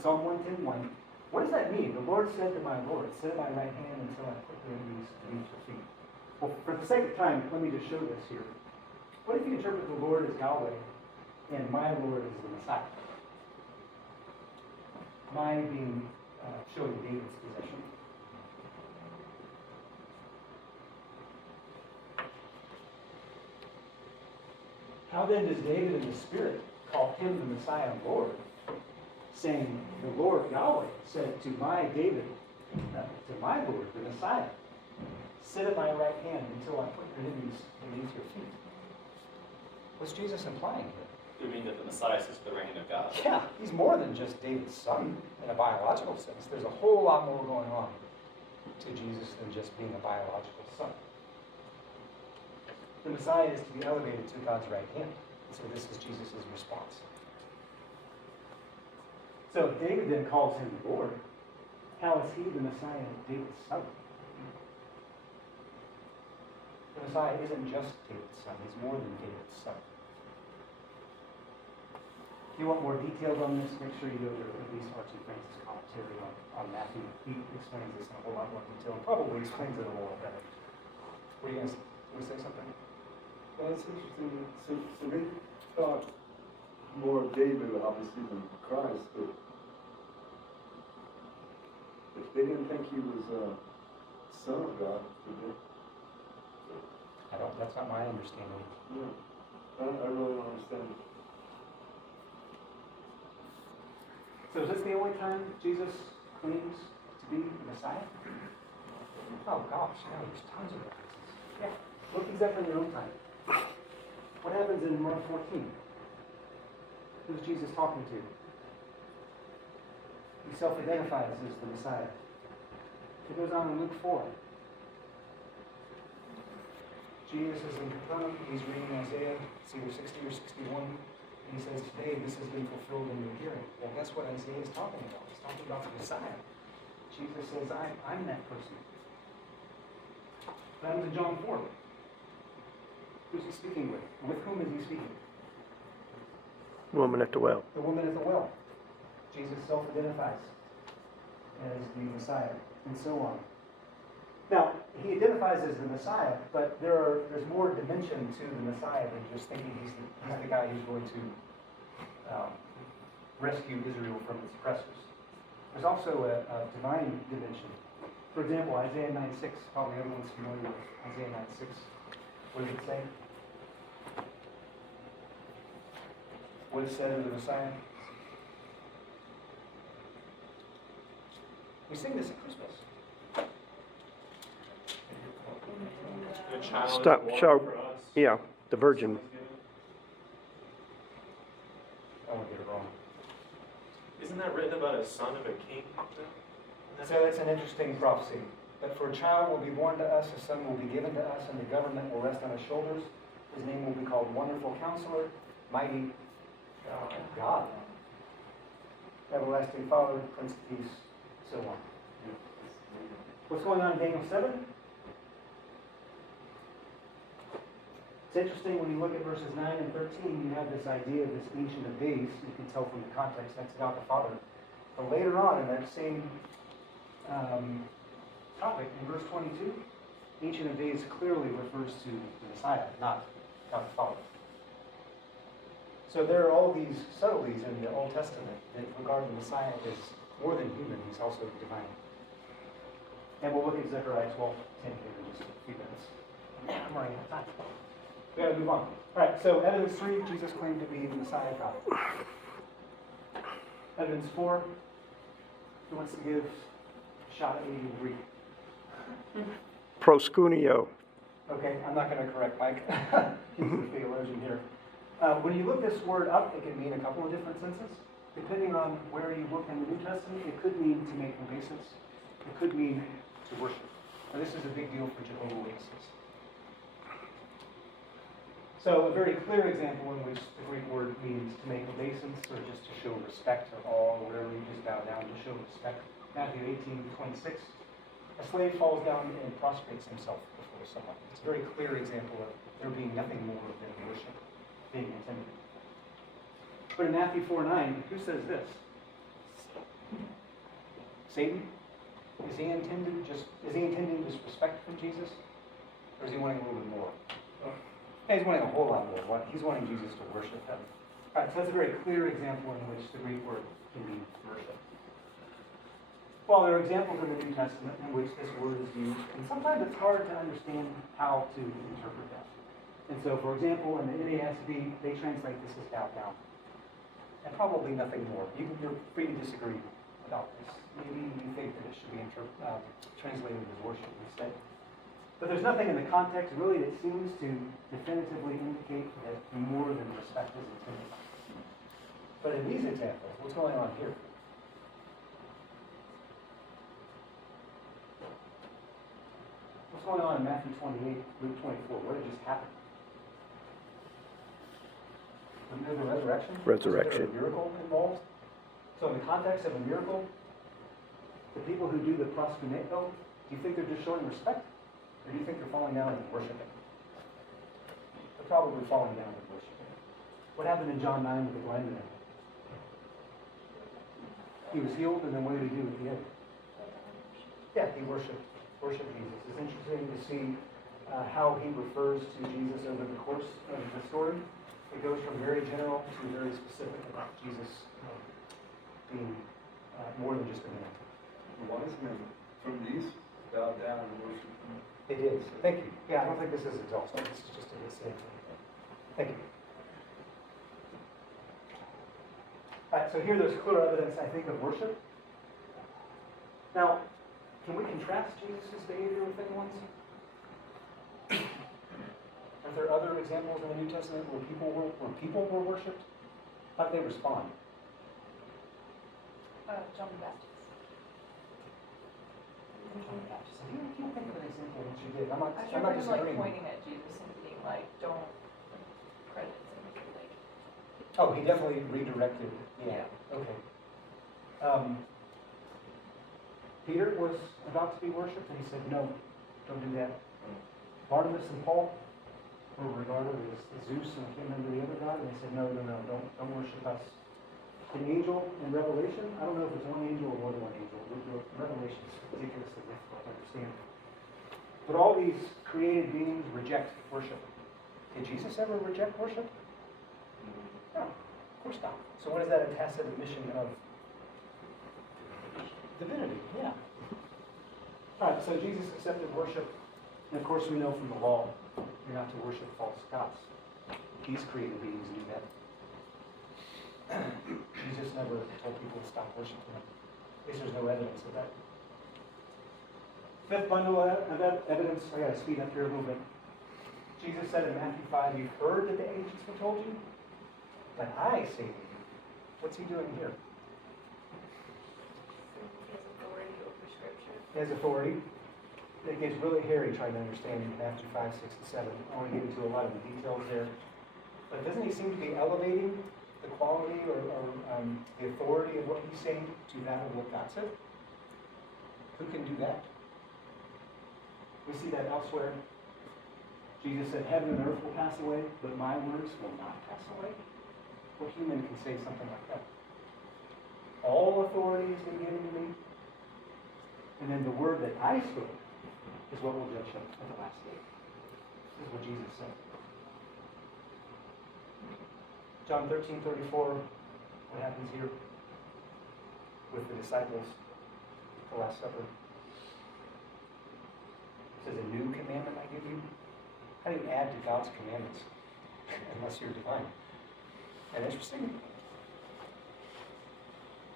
Psalm 110:1. What does that mean? The Lord said to my Lord, sit at my right hand until I put your enemies beneath your feet. Well, for the sake of time, let me just show this here. What if you interpret the Lord as Yahweh and my Lord as the Messiah? My being showing David's possession. How then does David in the Spirit call him the Messiah and Lord, saying the Lord Yahweh said to my David, to my Lord, the Messiah, sit at my right hand until I put your enemies beneath your feet? What's Jesus implying here? You mean that the Messiah sits at the right hand of God? Yeah, he's more than just David's son in a biological sense. There's a whole lot more going on to Jesus than just being a biological son. The Messiah is to be elevated to God's right hand. So this is Jesus' response. So if David then calls him Lord, how is he the Messiah, David's son? The Messiah isn't just David's son. He's more than David's son. If you want more details on this, make sure you go to at least Archie Francis' commentary on Matthew. He explains this in a whole lot more detail and probably explains it a little better. What are you going to say something? Well, it's interesting. So they thought more of David, obviously, than Christ, but if they didn't think he was a son of God, did they? That's not my understanding. Yeah. I really don't understand. So is this the only time Jesus claims to be the Messiah? Oh gosh, no, there's tons of references. Yeah. Look these up in your own time. What happens in Mark 14? Who's Jesus talking to? He self-identifies as the Messiah. It goes on in Luke 4. Jesus is in Capernaum. He's reading Isaiah, it's either 60 or 61. And he says, today this has been fulfilled in your hearing. Well, that's what Isaiah is talking about. He's talking about the Messiah. Jesus says, I'm that person. That was in John 4. Who's he speaking with? With whom is he speaking? Woman at the well. The woman at the well. Jesus self-identifies as the Messiah, and so on. Now, he identifies as the Messiah, but there's more dimension to the Messiah than just thinking he's the guy who's going to rescue Israel from its oppressors. There's also a divine dimension. For example, Isaiah 9:6, probably everyone's familiar with Isaiah 9:6. What does it say? What is said of the Messiah? We sing this at Christmas. The child is Stop, born so, for us. yeah, the virgin. I won't get it wrong. Isn't that written about a son of a king? So that's an interesting prophecy. But for a child will be born to us, a son will be given to us, and the government will rest on his shoulders. His name will be called Wonderful Counselor, Mighty God, Everlasting Father, Prince of Peace, so on. What's going on in Daniel 7? It's interesting when you look at verses 9 and 13, you have this idea of this Ancient of Days. You can tell from the context that's about the Father. But later on in that same topic, in verse 22, Ancient of Days clearly refers to the Messiah, not God the Father. So there are all these subtleties in the Old Testament that regard the Messiah as more than human, he's also divine. And we'll look at Zechariah 12:10 here in just a few minutes. I'm running out of time. We gotta move on. All right, so evidence 3, Jesus claimed to be the Messiah of God. Evidence 4, who wants to give a shot at me in Greek? Proskuneo. Okay, I'm not going to correct Mike. He's the theologian here. When you look this word up, it can mean a couple of different senses. Depending on where you look in the New Testament, it could mean to make obeisance. It could mean to worship. Now, this is a big deal for Jehovah's Witnesses. So a very clear example in which the Greek word means to make obeisance or just to show respect or awe, or whatever, you just bow down to show respect. Matthew 18:26. A slave falls down and prostrates himself before someone. It's a very clear example of there being nothing more than worship being intended. But in Matthew 4:9, who says this? Satan? Is he intending just respect from Jesus? Or is he wanting a little bit more? He's wanting a whole lot more. He's wanting Jesus to worship him. All right, so that's a very clear example in which the Greek word can mean worship. Well, there are examples in the New Testament in which this word is used, and sometimes it's hard to understand how to interpret that. And so, for example, in the NASB, they translate this as bow down. And probably nothing more. You're free to disagree about this. Maybe you think that it should be translated as worship instead. But there's nothing in the context really that seems to definitively indicate that more than respect is intended. But in these examples, what's going on here? What's going on in Matthew 28, Luke 24? What had just happened? Wasn't there the resurrection? Resurrection. Was there a miracle involved? So in the context of a miracle, the people who do the proskuneo, do you think they're just showing respect? Or do you think they're falling down and worshiping? They're probably falling down and worshiping. What happened in John 9 with the blind man? He was healed, and then what did he do at the end? Yeah, he worshiped Jesus. It's interesting to see how he refers to Jesus over the course of the story. It goes from very general to very specific about Jesus being more than just a man. The wise men from the east bowed down and worshiped him. It is. Thank you. Yeah, I don't think this is exhaustive. This is just a good sample. Thank you. All right, so here there's clear evidence, I think, of worship. Now, can we contrast Jesus' behavior with anyone's? Are there other examples in the New Testament where people were worshipped? How did they respond? John the Baptist. You can't think of an example in which you did. I'm not I remember him like disagreeing. pointing at Jesus and being like, "Don't credit him." Like, Oh, he definitely redirected. Yeah. Yeah. Okay. Peter was about to be worshipped, and he said, no, don't do that. Barnabas and Paul were regarded as Zeus and I can't remember the other god, and they said, no, don't worship us. An angel in Revelation, I don't know if it's one angel or more than one angel. Revelation is ridiculously difficult to understand. But all these created beings reject worship. Did Jesus ever reject worship? No, of course not. So what is that a tacit admission of? Divinity, yeah. All right, so Jesus accepted worship. And of course we know from the law, you're not to worship false gods. These created beings do that. Jesus never told people to stop worshiping him. At least there's no evidence of that. Fifth bundle of evidence, I gotta speed up here a little bit. Jesus said in Matthew 5, you've heard that the ancients were told you, but I say to you. What's he doing here? He has authority over scripture. He has authority. It gets really hairy trying to understand Matthew 5, 6, and 7. I want to get into a lot of the details there. But doesn't he seem to be elevating the quality or the authority of what he's saying to that of what God said? Who can do that? We see that elsewhere. Jesus said, heaven and earth will pass away, but my words will not pass away. What human can say something like that? All authority has been given to me. And then the word that I spoke is what will judge him at the last day. This is what Jesus said. John 13:34, what happens here with the disciples at the Last Supper? It says, a new commandment I give you. How do you add to God's commandments unless you're divine? And interesting.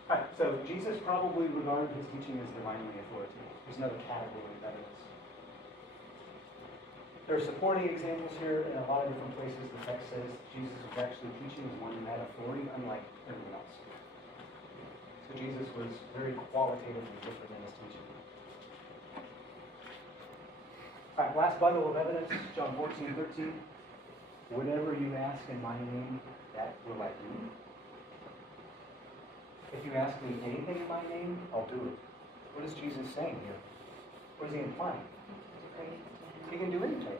All right, so Jesus probably regarded his teaching as divinely authoritative. There's another category of evidence. There are supporting examples here in a lot of different places. The text says Jesus was actually teaching as one who had authority, unlike everyone else. So Jesus was very qualitatively different in his teaching. All right, last bundle of evidence, John 14:13. Whatever you ask in my name, that will I do. If you ask me anything in my name, I'll do it. What is Jesus saying here? What is he implying? He can do anything.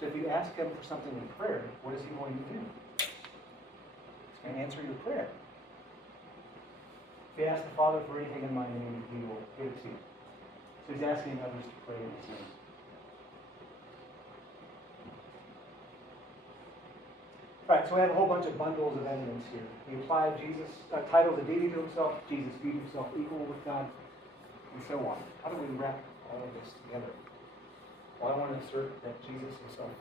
So if you ask him for something in prayer, what is he going to do? He's going to answer your prayer. If you ask the Father for anything in my name, he will give it to you. So he's asking others to pray in his name. All right, so we have a whole bunch of bundles of evidence here. He applied Jesus' title to deity to himself. Jesus viewed himself equal with God, and so on. How do we wrap all of this together? Well, I want to assert that Jesus himself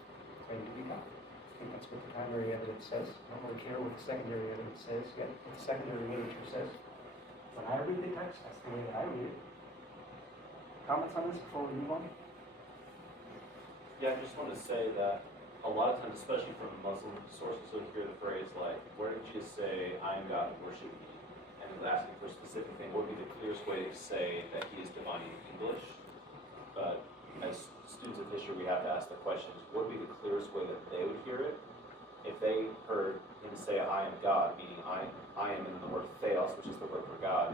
claimed to be God. I think that's what the primary evidence says. I don't really care what the secondary evidence says yet, what the secondary literature says. When I read the text, that's the way that I read it. Comments on this before we move on? Yeah, I just want to say that a lot of times, especially from Muslim sources, you'll hear the phrase like, where did Jesus say, I am God, worship me? And was asking for a specific thing. What would be the clearest way to say that he is divine in English? But as students of history, we have to ask the question, what would be the clearest way that they would hear it? If they heard him say, I am God, meaning I am in the word theos, which is the word for God,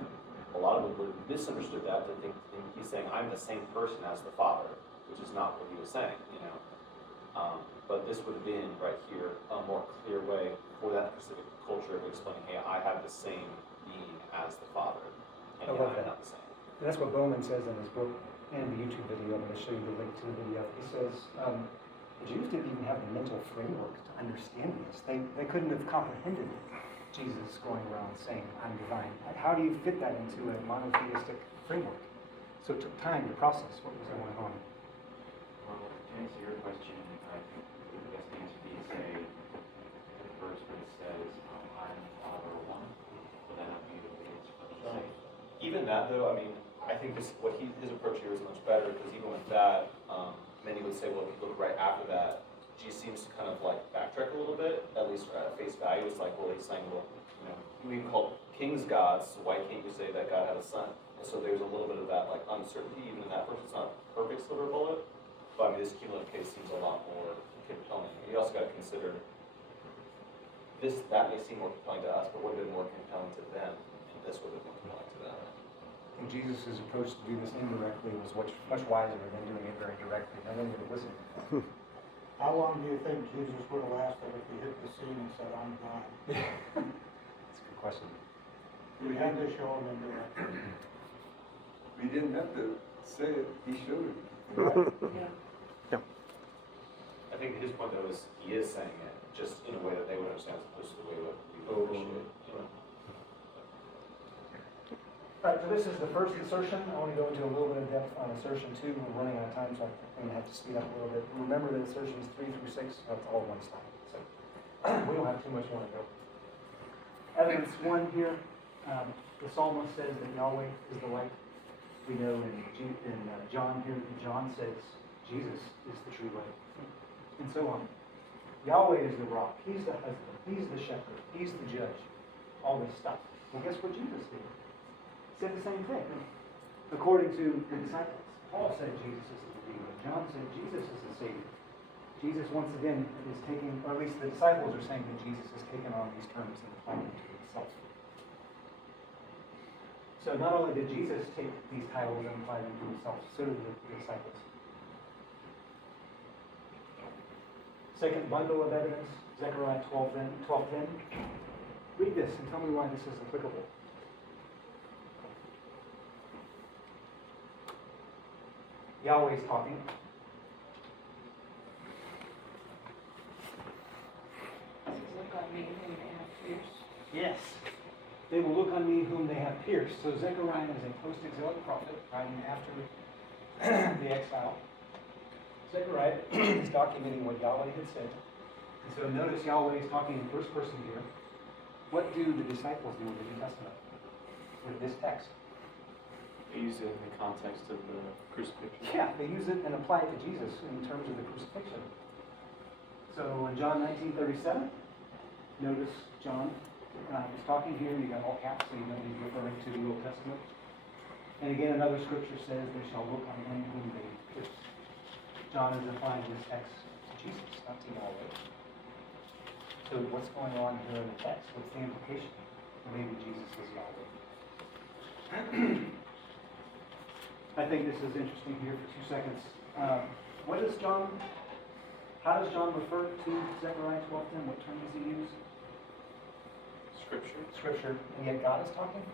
a lot of them would have misunderstood that to think he's saying, I'm the same person as the Father, which is not what he was saying, you know. But this would have been, right here, a more clear way for that specific culture of explaining, hey, I have the same being as the Father, and I yet love I'm that. not the same. And that's what Bowman says in his book and the YouTube video. I'm going to show you the link to the video. He says the Jews didn't even have the mental framework to understand this. They couldn't have comprehended Jesus going around saying, I'm divine. How do you fit that into a monotheistic framework? So it took time to process what was going on. Well, to answer your question, I think the best answer would be to say the verse where it says, I and the Father are one. Will that not be the case for the same? Even that, though, I mean, I think his approach here is much better, because even with that, many would say, well, if you look right after that, Jesus seems to kind of like backtrack a little bit, at least at face value. It's like, well, he's saying, well, you know, you even call kings gods, so why can't you say that God had a son? And so there's a little bit of that like uncertainty, even in that verse. It's not a perfect silver bullet, but I mean, this cumulative case seems a lot more compelling. You also got to consider that may seem more compelling to us, but would have been more compelling to them, and this would have been more compelling to them. think Jesus' approach to do this indirectly was much wiser than doing it very directly. No one would listen. How long do you think Jesus would have lasted if he hit the scene and said, "I'm gone"? That's a good question. We had to show him indirectly. We didn't have to say it, he showed it. Yeah. I think his point though is, he is saying it just in a way that they would understand as opposed to the way that we would appreciate it. You know? All right, so this is the first assertion. I want to go into a little bit of depth on assertion 2. We're running out of time, so I'm going to have to speed up a little bit. Remember that assertions 3 through 6, that's all one slide. So we don't have too much more to go. Evidence 1 here, the psalmist says that Yahweh is the light. We know in John here that John says Jesus is the true light, and so on. Yahweh is the rock. He's the husband. He's the shepherd. He's the judge. All this stuff. Well, guess what Jesus did? Said the same thing. According to the disciples, Paul said Jesus is the Redeemer. John said Jesus is the Savior. Jesus, once again, is taking, or at least the disciples are saying that Jesus has taken on these terms and applied them to himself. So not only did Jesus take these titles and apply them to himself, so did the disciples. Second bundle of evidence, Zechariah 12:10. Read this and tell me why this is applicable. Yahweh's talking. Look on me whom they have pierced. Yes. They will look on me whom they have pierced. So Zechariah is a post-exilic prophet writing after the exile. Zechariah is documenting what Yahweh had said. And so notice Yahweh is talking in first person here. What do the disciples do with the New Testament? With this text? They use it in the context of the crucifixion. Yeah, they use it and apply it to Jesus in terms of the crucifixion. So in John 19:37, notice John is talking here. You got all caps, so you know he's referring to the Old Testament. And again, another scripture says, "They shall look on him whom they pierced." John is applying this text to Jesus, not to Yahweh. So what's going on here in the text? What's the implication? Maybe Jesus is Yahweh. I think this is interesting here for 2 seconds. How does John refer to Zechariah 12:10? What term does he use? Scripture. Scripture, and yet God is talking?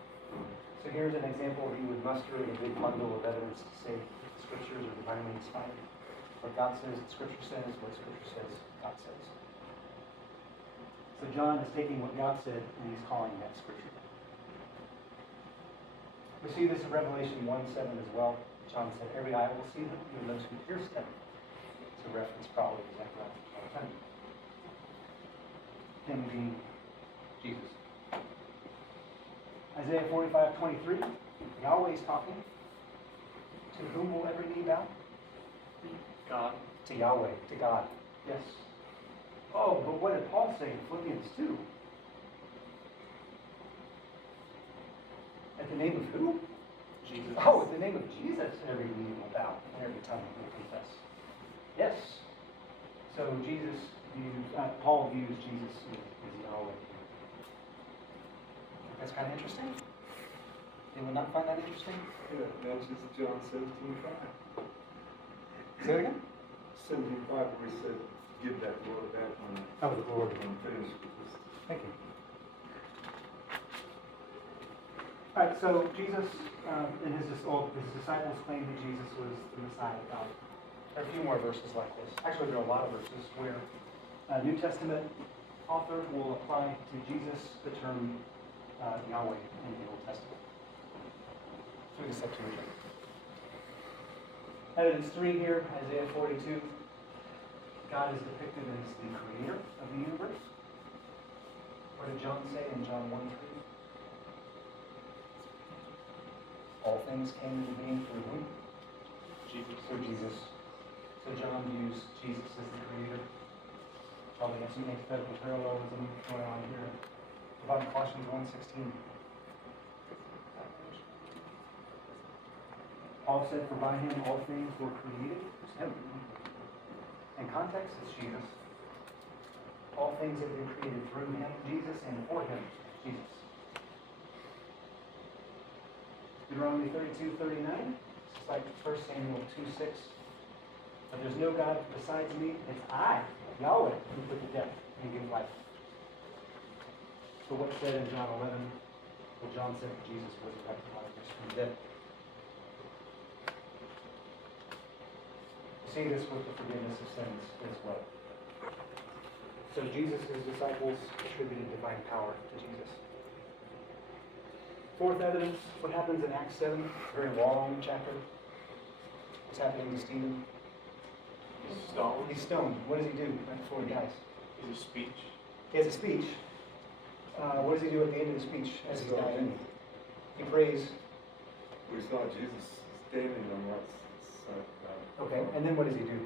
So here's an example where he would muster a big bundle of evidence to say that the scriptures are divinely inspired. What God says, the scripture says, what scripture says, God says. So John is taking what God said and he's calling that scripture. We see this in Revelation 1:7 as well. John said, "Every eye will see him, even those who pierced him." It's a reference probably to Zechariah 12:10. Him being Jesus. Isaiah 45:23, Yahweh is talking. To whom will every knee bow? God. To Yahweh, to God. Yes. Oh, but what did Paul say in Philippians 2? At the name of who? Jesus. Oh, at the name of Jesus, every knee will bow and every tongue will confess. Yes. So Paul views Jesus as Yahweh. That's kind of interesting. Anyone not find that interesting? Yeah, that's just John 17:5. Say it again. 17:5, where he said, "Give that Lord back when Oh, the Lord. I'm finished with this." Thank you. All right, so Jesus and his disciples claimed that Jesus was the Messiah of God. There are a few more verses like this. Actually, there are a lot of verses where a New Testament author will apply to Jesus the term Yahweh in the Old Testament. Through the Septuagint. Evidence 3 here, Isaiah 42. God is depicted as the creator of the universe. What did John say in John 1:3? All things came into being through whom? Jesus. Through Jesus. So John views Jesus as the creator. Probably has some antithetical parallelism going on here. About Colossians 1:16. Paul said, "For by him all things were created." It's him. In context, it's Jesus. All things have been created through him, Jesus, and for him, Jesus. Deuteronomy 32:39. It's like 1 Samuel 2:6. But there's no God besides me. It's I, Yahweh, who put to death and give life. So what's said in John 11? Well, John said that Jesus resurrected Lazarus from the dead. See this with the forgiveness of sins as well. So Jesus' disciples attributed divine power to Jesus. Fourth evidence, what happens in Acts 7, very long chapter. What's happening to Stephen? Stoned. He's stoned. What does he do right before he dies? Is a speech. He has a speech. What does he do at the end of the speech as he's dying? He prays. We saw Jesus standing on that side. Okay, and then what does he do?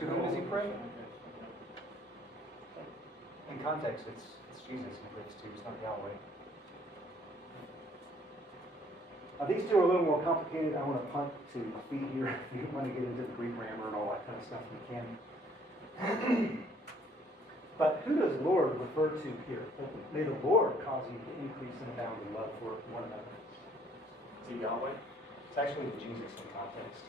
To whom does he pray? In context, it's Jesus he prays to, it's not Yahweh. Now, these two are a little more complicated. I want to punt to feet here. If you want to get into the Greek grammar and all that kind of stuff, you can. But who does Lord refer to here? May the Lord cause you to increase and abound in love for one another. Is it Yahweh? It's actually Jesus in context.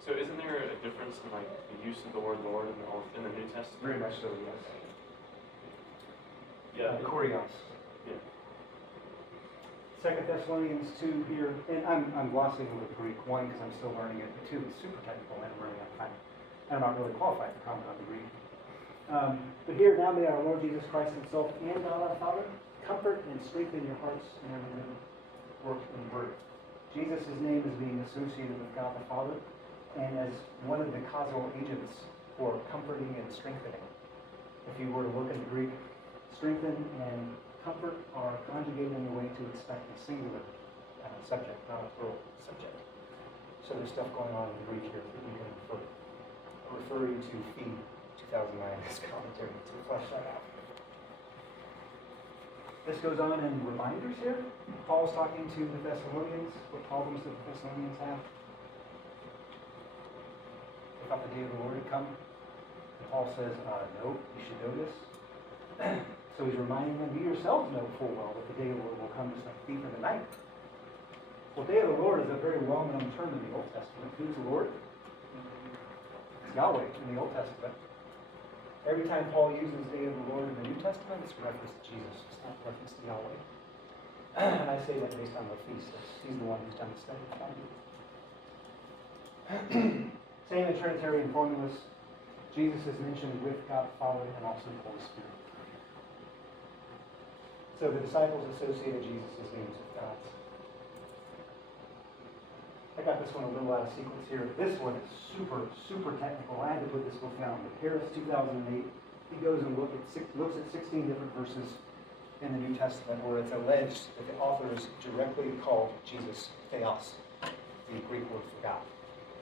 So isn't there a difference in like the use of the word Lord in the New Testament? Very much so, yes. Yeah. Kurios. Yeah. 2 Thessalonians 2 here, and I'm glossing over the Greek, one, because I'm still learning it, but two, it's super technical and I'm running out of time. I'm not really qualified to comment on the Greek. But here, now may our Lord Jesus Christ himself and God our Father comfort and strengthen your hearts in every good work and word. Jesus' name is being associated with God the Father and as one of the causal agents for comforting and strengthening. If you were to look at the Greek, strengthen and comfort are conjugated in a way to expect a singular subject, not a plural subject. So there's stuff going on in the Greek here that we can refer you to feed 2009, this commentary, to flesh that out. This goes on in reminders here. Paul's talking to the Thessalonians. What problems did the Thessalonians have? They thought the day of the Lord had come. And Paul says, no, you should know this. So he's reminding them, you yourselves know full well that the day of the Lord will come just like a thief in the night. Well, day of the Lord is a very well-known term in the Old Testament. Who's the Lord? It's Yahweh in the Old Testament. Every time Paul uses day of the Lord in the New Testament, it's a reference to Jesus. It's not a reference to Yahweh. And I say that based on the feast. He's the one who's done the study. Same in Trinitarian formulas. Jesus is mentioned with God the Father and also the Holy Spirit. So the disciples associated Jesus' names with God's. I got this one a little out of sequence here. This one is super, super technical. I had to put this book down. But Harris, 2008, he goes and looks at 16 different verses in the New Testament where it's alleged that the authors directly called Jesus Theos, the Greek word for God.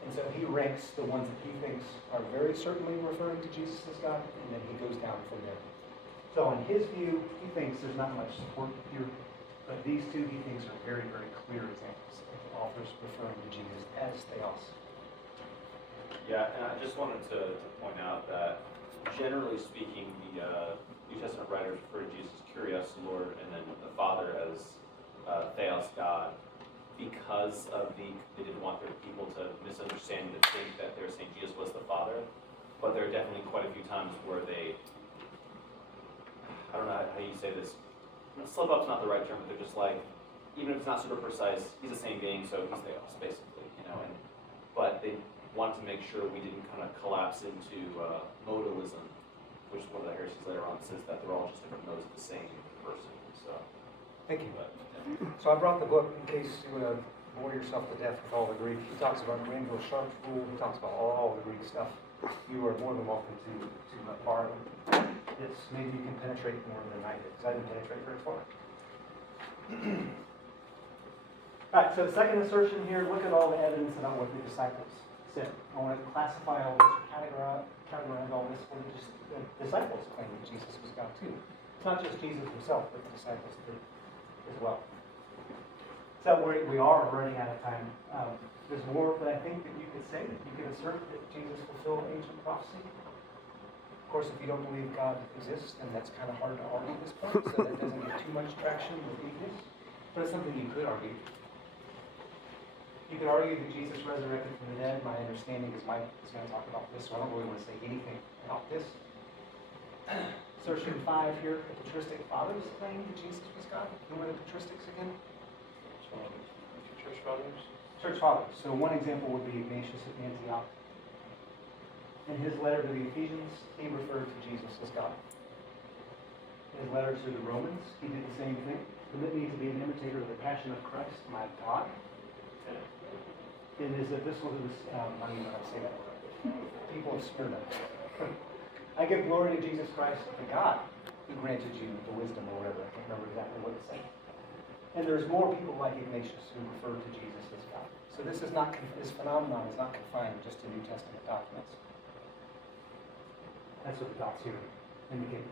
And so he ranks the ones that he thinks are very certainly referring to Jesus as God, and then he goes down from there. So in his view, he thinks there's not much support here, but these two he thinks are very, very clear examples of the authors referring to Jesus as Theos. Yeah, and I just wanted to point out that generally speaking, the New Testament writers refer to Jesus as Kurios, Lord, and then the Father as Theos, God, because of they didn't want their people to misunderstand and to think that they were saying Jesus was the Father. But there are definitely quite a few times where they, I don't know how you say this, slip up's not the right term, but they're just like, even if it's not super precise, he's the same being, so he's Theos, basically, you know. But they wanted to make sure we didn't kind of collapse into modalism, which is one of the heresies later on says that they're all just different modes of the same person. So, Thank you. So I brought the book in case you want to bore yourself to death with all the Greek. He talks about the rainbow shark rule. He talks about all the Greek stuff. You are more than welcome to borrow them. It's maybe you can penetrate more than I did, because I didn't penetrate very far. All right, so the second assertion here, look at all the evidence about what the disciples said. I want to classify all this, categorize all this, what the disciples claim that Jesus was God too. It's not just Jesus himself, but the disciples did as well. So we are running out of time. There's more that I think that you could say, that you could assert that Jesus fulfilled ancient prophecy. Of course, if you don't believe God exists, then that's kind of hard to argue at this point, so that doesn't get too much traction with atheists. But it's something you could argue. You could argue that Jesus resurrected from the dead. My understanding is Mike is going to talk about this, so I don't really want to say anything about this. Assertion 5 here, the patristic fathers claim that Jesus was God. Who were the patristics again? Church fathers? Church fathers. So one example would be Ignatius of Antioch. In his letter to the Ephesians, he referred to Jesus as God. In his letter to the Romans, he did the same thing. Permit me to be an imitator of the passion of Christ, my God. In his epistle to the, I don't even know how to say that word. People of Smyrna. I give glory to Jesus Christ, the God, who granted you the wisdom or whatever. I can't remember exactly what it said. And there's more people like Ignatius who refer to Jesus as God. So this phenomenon is not confined just to New Testament documents. That's what the dots here indicate.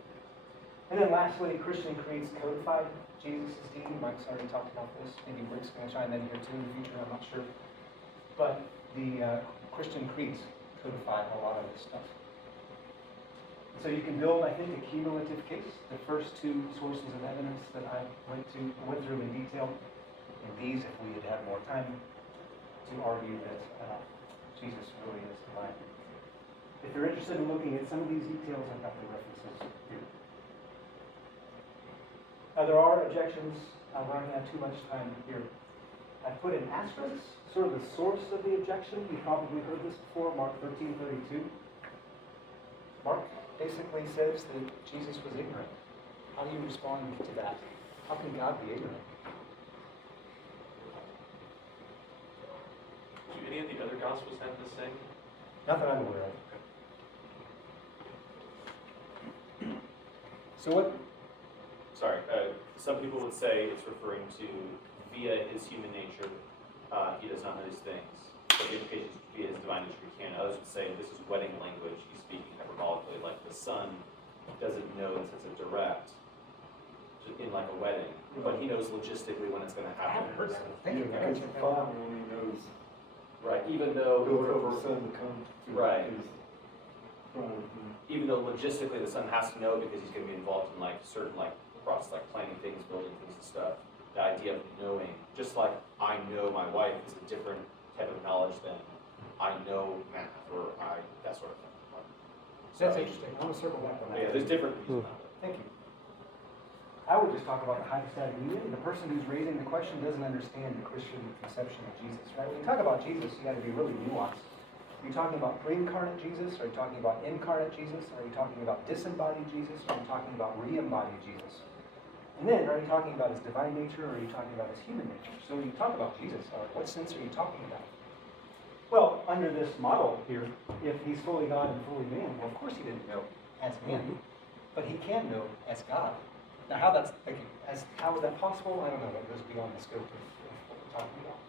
And then lastly, Christian creeds codified Jesus' deity. Mike's already talked about this. Maybe Rick's going to chime in here too in the future, I'm not sure. But the Christian creeds codify a lot of this stuff. So you can build, I think, a cumulative case. The first two sources of evidence that I went through in detail, and these, if we had had more time, to argue that Jesus really is divine. If you're interested in looking at some of these details, I've got the references here. There are objections. We're not going to have too much time here. I put in asterisks, sort of the source of the objection. You've probably heard this before, Mark 13:32. Mark basically says that Jesus was ignorant. How do you respond to that? How can God be ignorant? Do any of the other Gospels have the same? Not that I'm aware of. So what? Sorry, some people would say it's referring to via his human nature, he does not know these things. But the implications via his divine nature he can. Others would say this is wedding language. He's speaking hyperbolically, like the son doesn't know in sense of direct, in like a wedding, but he knows logistically when it's going to happen. Thank you. Because the Father only knows. Right, even though Built up the Son to come to Right. his throne. even though logistically the son has to know because he's going to be involved in like certain like process, like planning things, building things and stuff. The idea of knowing, just like I know my wife is a different type of knowledge than I know math or that sort of thing. That's interesting. I'm going to circle back on that. Yeah, there's different views about it. Thank you. I would just talk about the hypostatic union. The person who's raising the question doesn't understand the Christian conception of Jesus, right? When you talk about Jesus, you got to be really nuanced. Are you talking about pre-incarnate Jesus? Are you talking about incarnate Jesus? Are you talking about disembodied Jesus? Are you talking about re-embodied Jesus? And then, are you talking about his divine nature, or are you talking about his human nature? So when you talk about Jesus, what sense are you talking about? Well, under this model here, if he's fully God and fully man, well, of course he didn't know as man, but he can know as God. Now, how is that possible? I don't know. That goes beyond the scope of what we're talking about.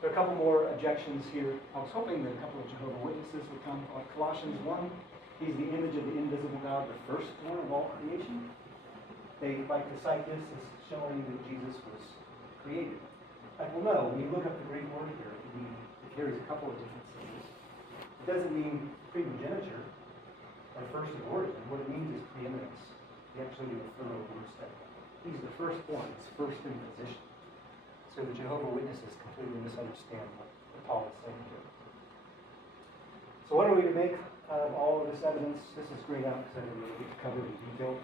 There are a couple more objections here. I was hoping that a couple of Jehovah's Witnesses would come. Like Colossians 1, he's the image of the invisible God, the firstborn of all creation. They like to cite this as showing that Jesus was created. Well, no, when you look up the Greek word here, it carries a couple of different senses. It doesn't mean primogeniture or first of origin. What it means is preeminence. You actually do a thorough word study. He's the firstborn, he's first in position. So the Jehovah's Witnesses completely misunderstand what Paul is saying here. So what are we to make of all of this evidence? This is grayed out because I didn't really get to cover it in detail.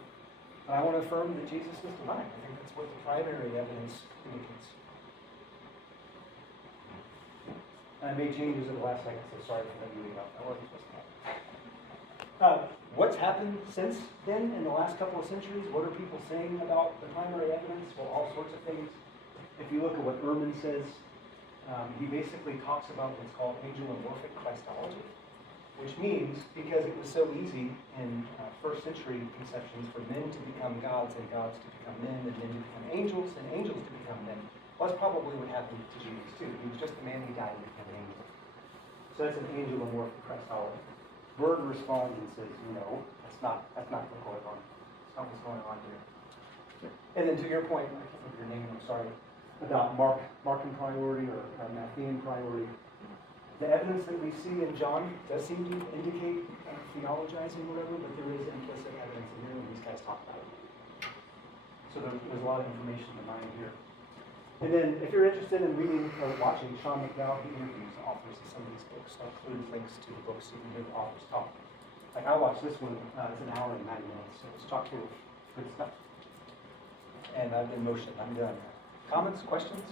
But I want to affirm that Jesus was divine. I think that's what the primary evidence indicates. And I made changes at the last second, so sorry for that moving up. I wasn't supposed to have. What's happened since then in the last couple of centuries? What are people saying about the primary evidence? Well, all sorts of things. If you look at what Ehrman says, he basically talks about what's called angelomorphic Christology, which means because it was so easy in first century conceptions for men to become gods and gods to become men and men to become angels and angels to become men, well, that's probably what happened to Jesus too. He was just a man who died and became an angel. So that's an angelomorphic Christology. Bird responds and says, no, that's not what's going on. That's not what's going on here. And then to your point, I can't remember your name, I'm sorry, about Markan priority or Matthean priority. The evidence that we see in John does seem to indicate theologizing or whatever, but there is implicit evidence in here when these guys talk about it. So there's a lot of information to mine here. And then if you're interested in reading or watching Sean McDowell, he interviews the authors of some of these books. I'll include links to the books so you can hear the authors talk. Like I watched this one, it's an hour and 90 minutes, so it's chock full of good stuff. And I've been motioned, I'm done. Comments, questions?